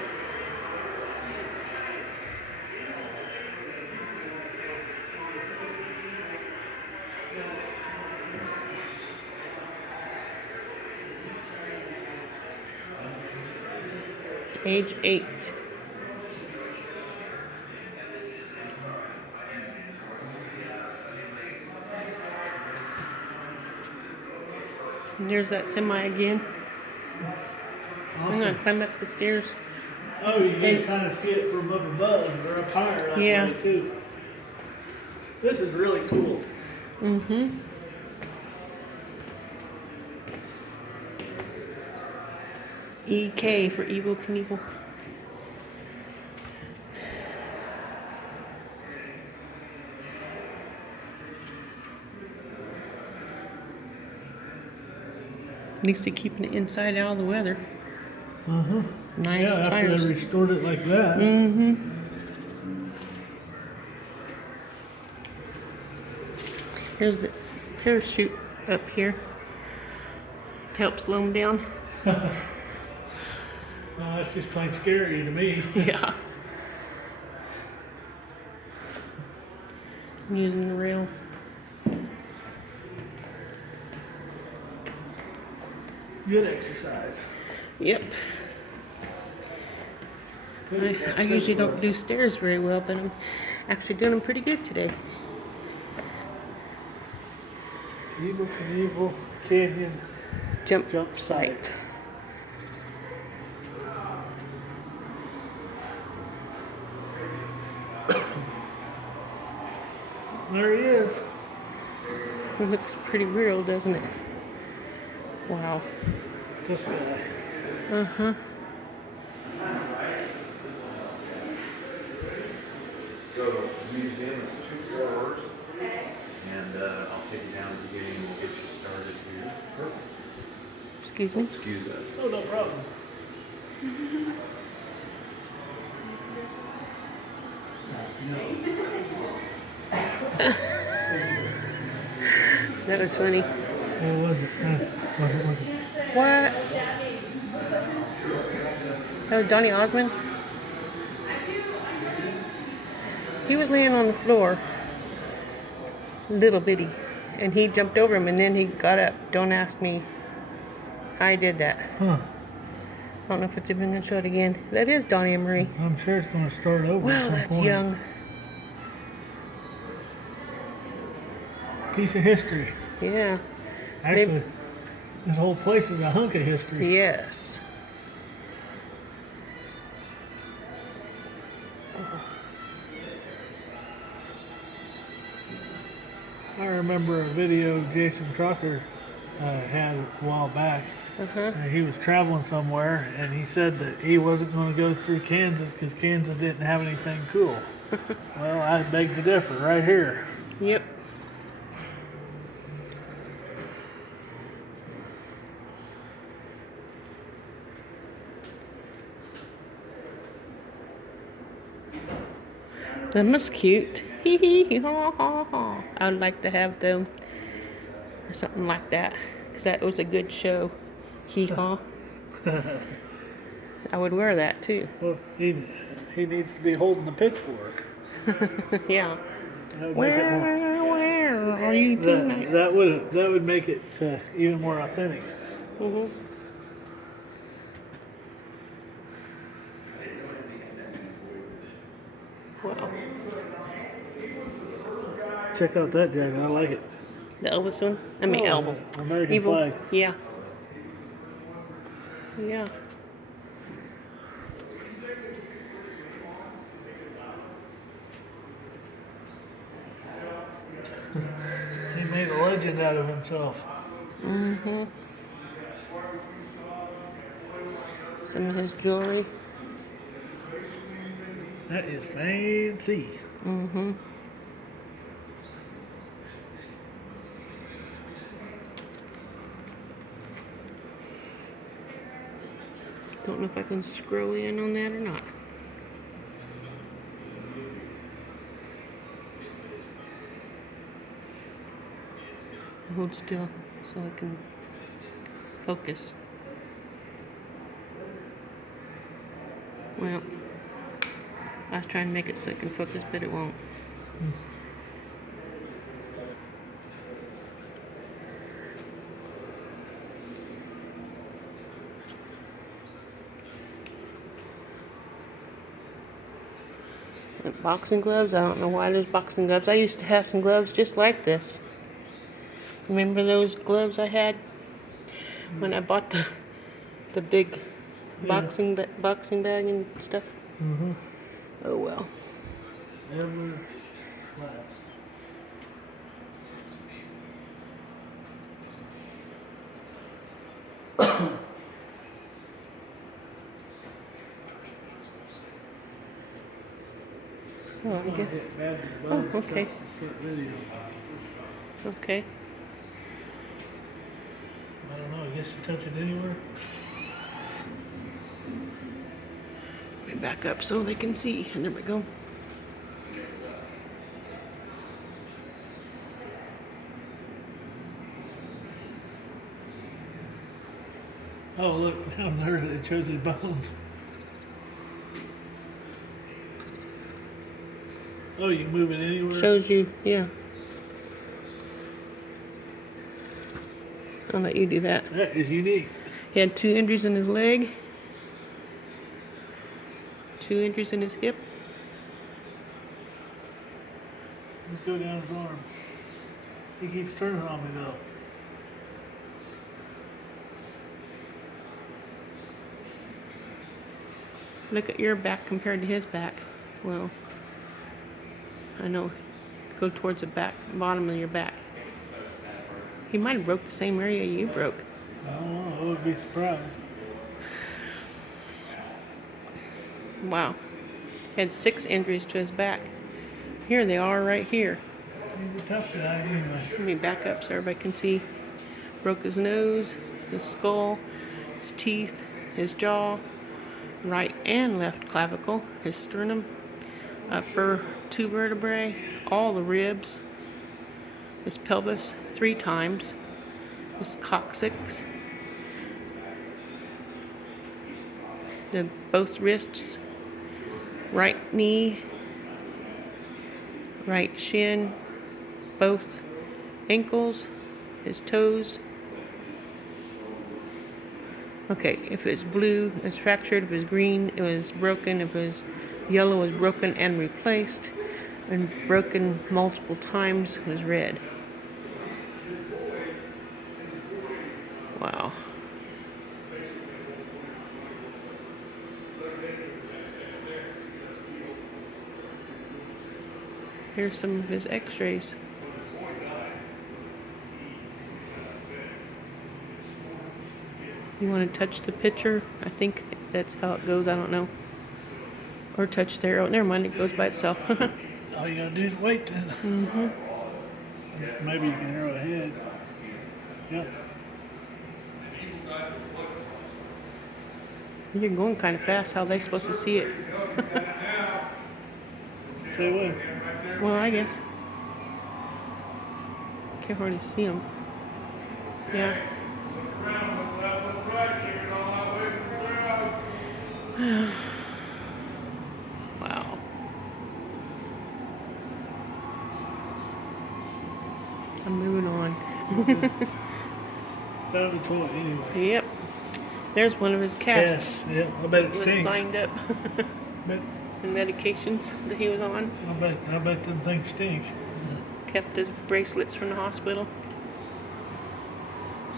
Age 8. And there's that semi again. I'm going to climb up the stairs. Oh, you can kind of see it from up above or up higher that way too. This is really cool. Mm-hmm. EK for Evel Knievel. At least they're keeping it inside out of the weather. Nice Yeah, after tires. they restored it like that. Here's the parachute up here to help slow them down. No, that's just plain scary to me. Yeah. I'm using the rail. Good exercise. Yep. I usually don't do stairs very well, but I'm actually doing them pretty good today. Evel Knievel Canyon Jump site. There he is. It looks pretty real, doesn't it? Wow. Tough guy. Uh-huh. So the museum is 2 floors, and I'll take you down to the beginning and we'll get you started here. Perfect. Excuse me? Excuse us. Oh, no problem. That was funny. What was it? Wasn't looking. What? That was Donny Osmond? He was laying on the floor, little bitty, and he jumped over him and then he got up. Don't ask me how I did that. Huh. I don't know if it's even going to show it again. That is Donnie and Marie. I'm sure it's going to start over at Wow, some that's point. young. Piece of history. Yeah. Actually, this whole place is a hunk of history. Yes. I remember a video Jason Crocker had a while back. He was traveling somewhere, and he said that he wasn't going to go through Kansas because Kansas didn't have anything cool. Well, I beg to differ right here. Yep. That was cute. Hee hee ha ha ha. I would like to have them or something like that because that was a good show. Hee haw. I would wear that too. Well, he needs to be holding the pitchfork. Yeah. That would make it more, Where are you tonight? that would make it even more authentic. Mm-hmm. Wow. Check out that jacket. I like it. The Elvis one? I mean, Evel. American Evel. flag. Yeah. Yeah. He made a legend out of himself. Mm-hmm. Some of his jewelry. That is fancy. Mm-hmm. Don't know if I can scroll in on that or not. Hold still so I can focus. Well, I was trying to make it so I can focus, but it won't. And boxing gloves, I don't know why there's boxing gloves. I used to have some gloves just like this. Remember those gloves I had when I bought the big boxing bag and stuff? Mm-hmm. Oh well. Ever last. So I guess. Oh, okay. Okay. I don't know. I guess you touch it anywhere. Let me back up so they can see. And there we go. Oh, look, down there it shows his bones. Oh, you can move it anywhere? Shows you, yeah. I'll let you do that. That is unique. He had 2 injuries in his leg, 2 injuries in his hip. Let's go down his arm. He keeps turning on me, though. Look at your back compared to his back. Well, I know. Go towards the back, bottom of your back. He might have broke the same area you broke. I don't know. I would be surprised. Wow. Had 6 injuries to his back. Here they are right here. He's a tough guy anyway. Let me back up so everybody can see. Broke his nose, his skull, his teeth, his jaw, right and left clavicle, his sternum, upper 2 vertebrae, all the ribs, his pelvis 3 times, his coccyx, both wrists, right knee, right shin, both ankles, his toes. Okay, if it's blue, it's fractured. If it's green, it was broken. If it was yellow, it was broken and replaced. And broken multiple times, it was red. Wow. Here's some of his x-rays. You want to touch the picture? I think that's how it goes. I don't know. Or touch there. Oh, never mind. It goes by itself. All you gotta do is wait then. Mm-hmm. Maybe you can arrow ahead. Yep. You're going kind of fast. How are they supposed to see it? Say what? Well, I guess. Can't hardly see them. Yeah. Wow. I'm moving on. Found a toy anyway. Yep. There's one of his cats. Yes, yeah. I bet it Was stinks. signed up. Bet, And medications that he was on. I bet them things stink. Kept his bracelets from the hospital.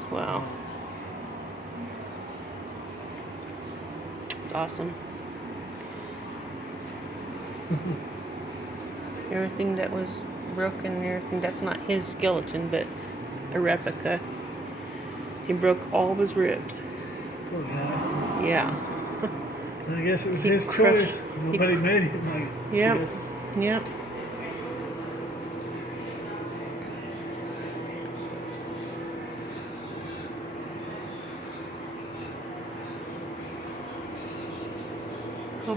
Wow. It's awesome. Everything that was broken, everything that's not his skeleton, but a replica. He broke all of his ribs. Poor guy. Yeah. I guess it was He his crushed- choice. Nobody made him. Yep. Yes. Yep.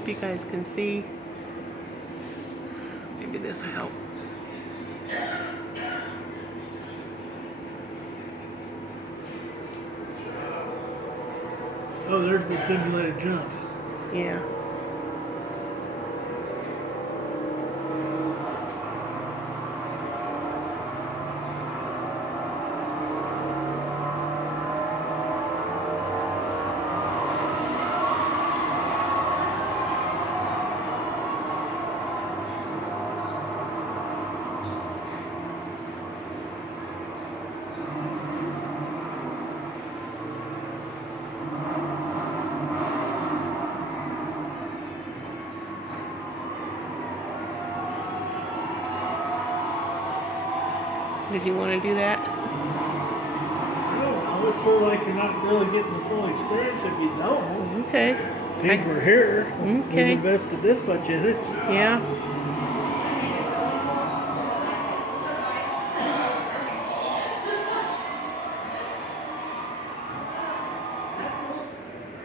hope you guys can see. Maybe this will help. Oh, there's the simulated jump. Yeah. Did you want to do that? I always feel like you're not really getting the full experience if you don't. Okay. Think we're here. Okay. We've invested this much in it. Yeah.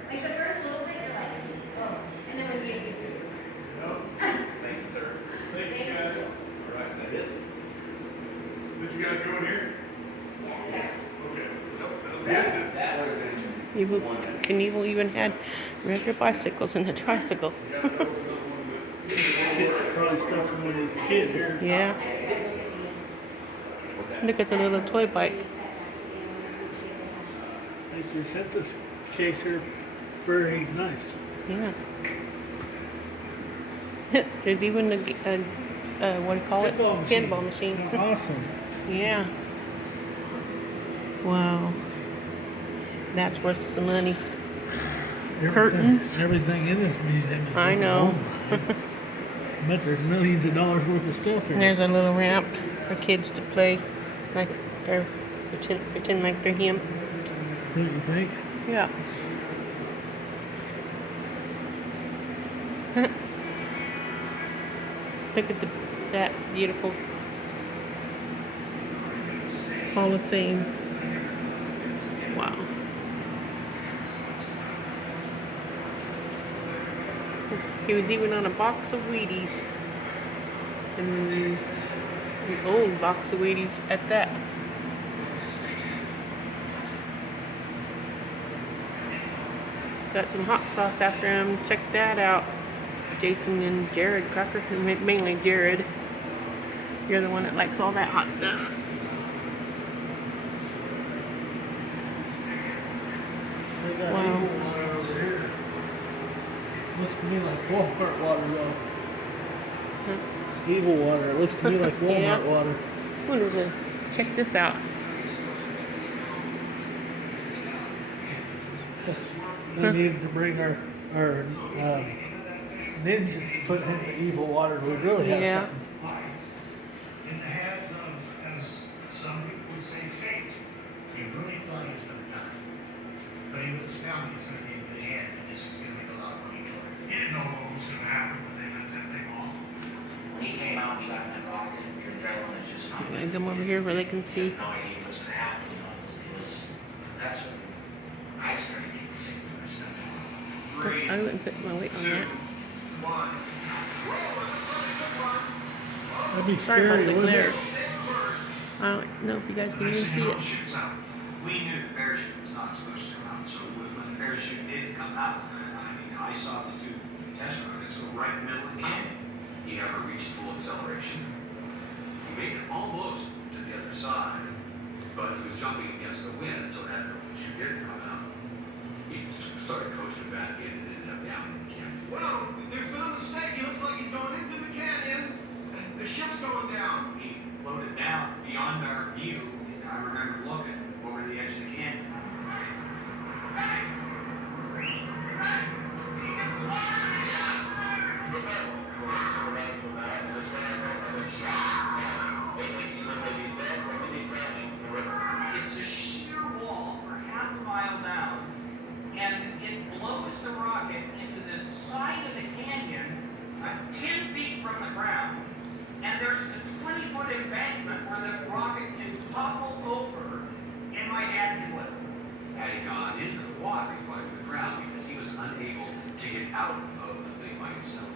Like the first little bit, you're like, oh, and then when you get used to it. Thank you, sir. Thank you, guys. All right, that it? Did you guys go in here? Yeah. Okay. Nope, that would have been Knievel even had regular bicycles and a tricycle. Probably stuff from when he was a kid here. Yeah. Look at the little toy bike. They present this case here very nice. Yeah. There's even a what do you call it? Pinball machine. Awesome. Yeah. Wow. That's worth some money. Curtains. Everything in this museum is I know. I bet there's millions of dollars worth of stuff here. And there's a little ramp for kids to play, like they're pretend like they're him. Don't you think? Yeah. Look at that beautiful Hall of Fame. Wow. He was even on a box of Wheaties. And an old box of Wheaties at that. Got some hot sauce after him. Check that out. Jason and Jared Crocker, mainly Jared. You're the one that likes all that hot stuff. They got Wow. Evel water over here. Looks to me like Walmart water though. Huh? Evel water. It looks to me like Walmart Yeah. water. What is it? Check this out. We needed to bring our ninjas to put in the Evel water. We really have Yeah. something. In the hands of, as some people would say, fate. He really thought he was going to die. But he was found he was going to be in good hand. This is going to make a lot of money for him. He didn't know what was going to happen when they let that thing off. When he came out, he got in that rocket. Your adrenaline is just not. I'm gonna come over here where they can see. No idea what's going to happen. You know, it was. That's when I started getting sick to my stomach. I wouldn't put my weight on that. That'd be Sorry scary, about the wouldn't glare. it? I don't know if you guys can even see it. We knew the parachute was not supposed to come out, so when the parachute did come out, I saw the two test rockets go right in the middle of the canyon. He never reached full acceleration. He made it almost to the other side, but he was jumping against the wind, so that the chute didn't come out. He started coasting back in and ended up down in the canyon. Well, there's been a mistake. He looks like he's going into the canyon. The ship's going down. He floated down beyond our view, and I remember looking over the edge of the canyon. It's a sheer wall for half a mile down, and it blows the rocket into the side of the canyon 10 feet from the ground. And there's a 20-foot embankment where the rocket can topple over, and my dad can live. Had he gone into the water, he probably would have drowned because he was unable to get out of the thing like himself.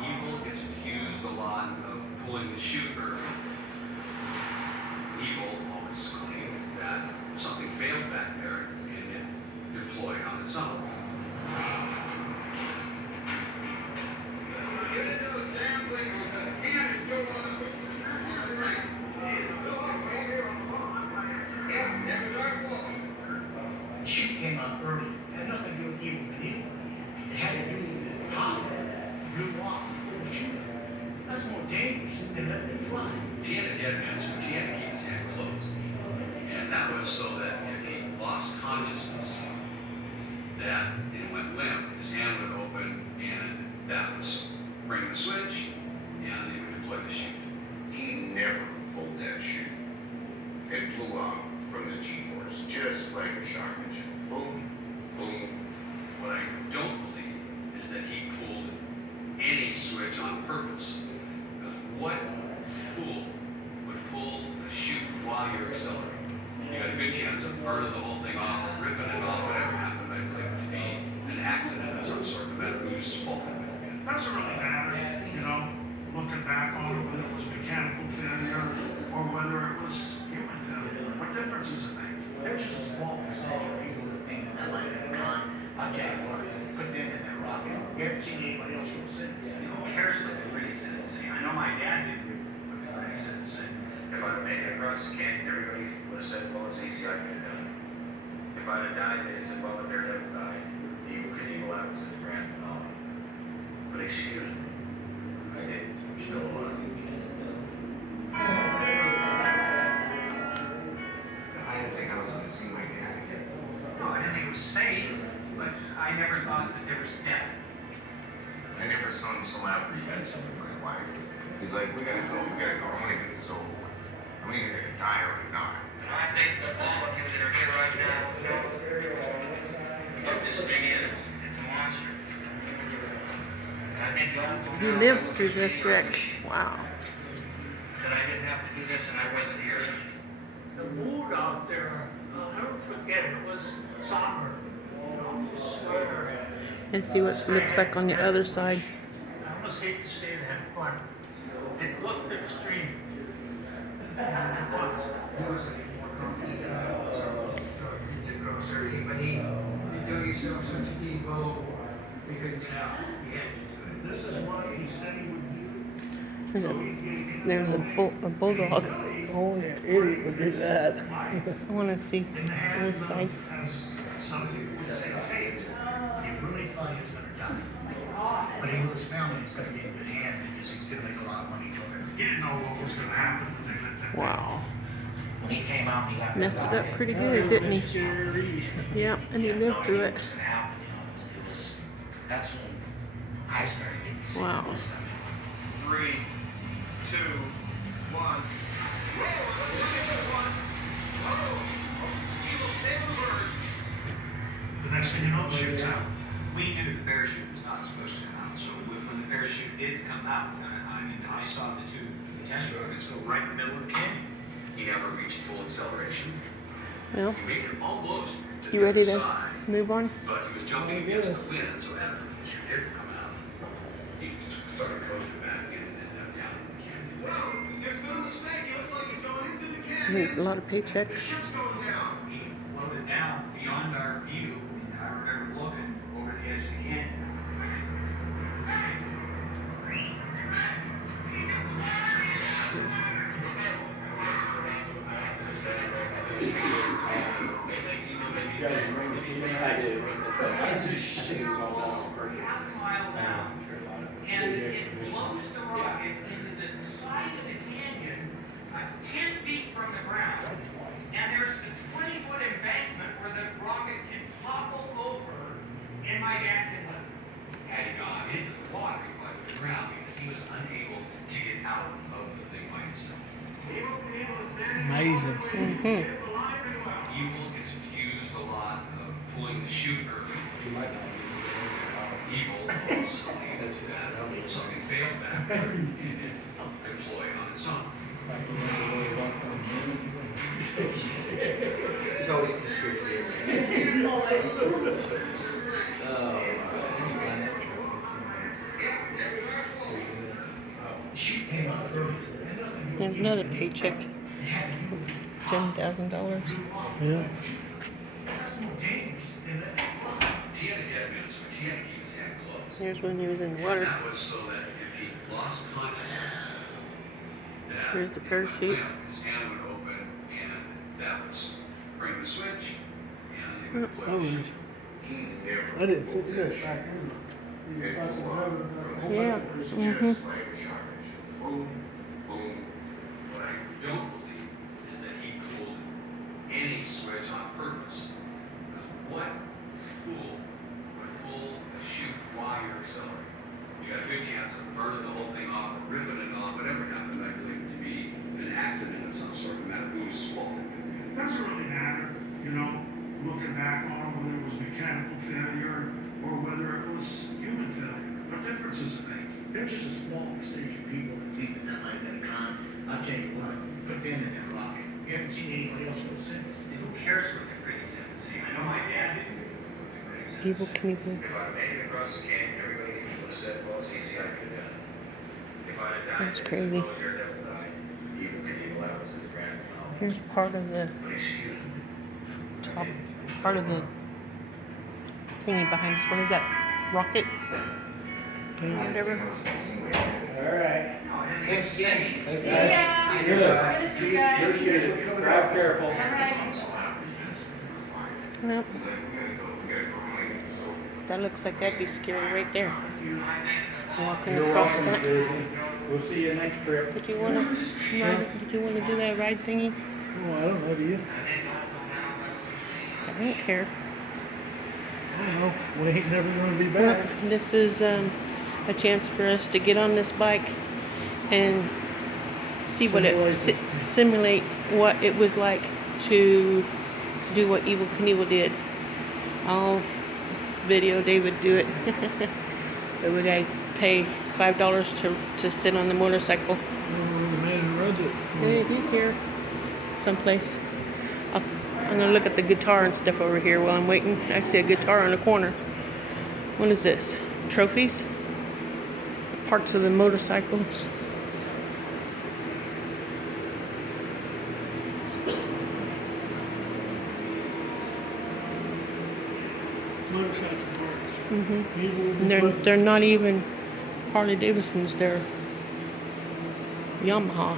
Evel gets accused a lot of pulling the chute early. Evel always claimed that something failed back there and it deployed on its own. The chute came out early. It had nothing to do with Evel. It had to do with the top blew off and pulled the chute out. That's more dangerous than letting it fly. He had a dead man switch. He had to keep his hand closed. And that was so that if he lost consciousness, that it went limp, his hand would open, and that would bring the switch, and it would deploy the chute. He never pulled that chute. It blew off from the G-force, just like a shock engine. Boom, boom. What I don't believe is that he pulled any switch on purpose. Because what fool would pull the chute while you're accelerating? You got a good chance of burning the whole thing off or ripping it off, whatever happened. I'd like to be an accident of some sort, no matter whose fault it would be. Doesn't really matter, looking back on it, whether it was mechanical failure or whether it was human failure. What difference does it make? There's just a small percentage of people that think that might have been a con. I'll tell you what, put them in that rocket. You haven't seen anybody else get sick. Who cares what the critics had to say? I know my dad didn't read what the critics had to say. If I'd have made it across the canyon, everybody would have said, well, it's easy, I could have done it. If I'd have died, they'd have said, well, the daredevil died. Evel Knievel, that was his grand finale. But excuse me, I did. I'm still alive. I didn't think I was going to see my dad again. No, I didn't think it was safe, but I never thought that there was death. I never saw him so after he had some with my wife. He's like, we gotta go. I wanna get this over with. I'm either gonna die or not. I think that all of you that are here right now know what this thing is. It's a monster. And I think you all You lived through this, Rick. Wow. that I didn't have to do this and I wasn't here. The mood out there, I'll never forget it. It was somber. I almost swear. And see what it looks like on the other side. I almost hate to say that, but it looked extreme. And it was. He was more confident than I was. So he did grow dirty, but he dug himself such a deep hole, we couldn't get out. We had to do it. This is what he said he would do. So he's getting There's a bulldog. Oh, yeah, idiot would do that. I want to see in the this hands side. as some people would say fate. He really thought he was going to die. But he knew his family was going to be in good hands because he's going to make a lot of money doing it. He didn't know what was going to happen when they let that Wow. When he came out, he got Messed it up pretty good, didn't he? Yeah, and he lived through it. That's when I started getting sick Wow. of this stuff. 3, 2, 1. The next thing you know, it shoots out. We knew the parachute was not supposed to come out, so when the parachute did come out, I saw the two test rockets go right in the middle of the canyon. He never reached full acceleration. Well, He made it almost to you the ready other to side, move on? but he was jumping against the wind, so after the chute did come out, he started coasting back and then down in the canyon. Whoa, there's been a mistake. It looks like he's going into the I canyon. need a lot of The paychecks. ship's going down. He floated down beyond our view, and I remember looking over the edge of the canyon. I do. I think it was all done on purpose. Half a mile down, and it blows the rocket into the side of the canyon, 10 feet from the ground. And there's a 20-foot embankment where the rocket can topple over, and my dad can live. Had he gone into the water, he might have drowned because he was unable to get out of the thing by himself. Amazing. Mm-hmm. Evel gets accused a lot of pulling the chute early. Evel also claims that something failed back there and it deployed on its own. He's always conspiracy. There's another paycheck. $10,000. Yeah. He had a dead man switch. He had to keep his head closed. Here's when he was in the water. And that was so that if he lost consciousness, that Here's the parachute. his hand would open and that would bring the switch and it would Oh, push. I didn't see this back then. Yeah. Mm-hmm. Boom, boom. What I don't believe is that he pulled any switch on purpose. Because what fool would pull a chute while you're accelerating? You got a good chance of burning the whole thing off or ripping it off, whatever happens. I believe it to be an accident of some sort, no matter whose fault it could be. Doesn't really matter, you know, looking back on whether it was mechanical failure or whether it was human failure. What difference does it make? There's just a small percentage of people that think that that might have been a con. I'll tell you what, put them in that rocket. You haven't seen anybody else with since. And who cares what the critics have to say? I know my dad didn't know what the critics had to Evel say. Knievel. If I'd made it across the canyon, everybody would have said, well, it's easy, I could have done it. If I'd have died, That's crazy. well, Daredevil died. Evel Knievel, that was his grandfather. Here's part of the But excuse me. top, part of the thingy behind us. What is that? Rocket? Whatever. Alright. Thanks again. Thanks, Yeah. guys. Good. Appreciate it. Drive careful. Nope. That looks like that'd be scary right there. Walking You're across welcome, that. Susan. We'll see you next trip. Did you wanna do that ride thingy? Oh, I don't know, do you? I don't care. I don't know. We ain't never gonna be back. This is a chance for us to get on this bike and see what it simulate what it was like to do what Evel Knievel did. I'll video David do it. But we gotta pay $5 to sit on the motorcycle. The man who runs it. Hey, he's here someplace. I'm gonna look at the guitar and stuff over here while I'm waiting. I see a guitar in the corner. What is this? Trophies? Parts of the motorcycles. Motorcycle parts. Mm-hmm. They're not even Harley Davidsons. They're Yamaha.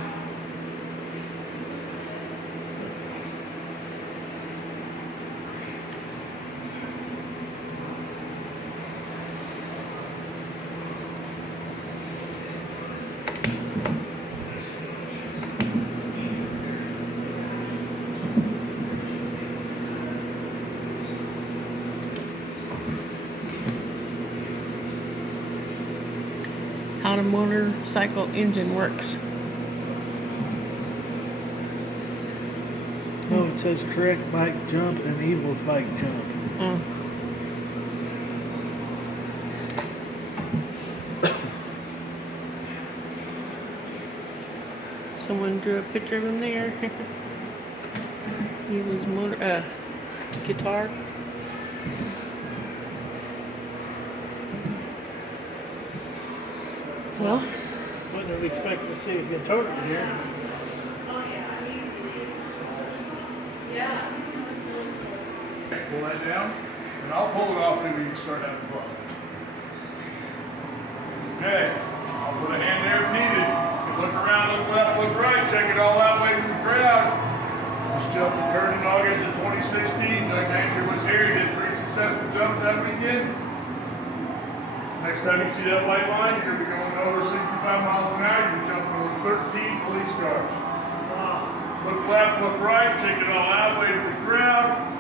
How the motorcycle engine works. No, it says correct bike jump and Evel's bike jump. Oh. Someone drew a picture of him there. He was guitar. Well, Wouldn't have expected to see a guitar in here. Pull that down, and I'll pull it off and we can start having fun. Okay, I'll put a hand there if needed. Look around, look left, look right, check it all out, wait for the crowd. This jump occurred in August of 2016. Doug Danger was here, he did 3 successful jumps that weekend. Next time you see that white line, you're going to be going over 65 miles an hour, you're jumping over 13 police cars. Look left, look right, check it all out, wait for the crowd.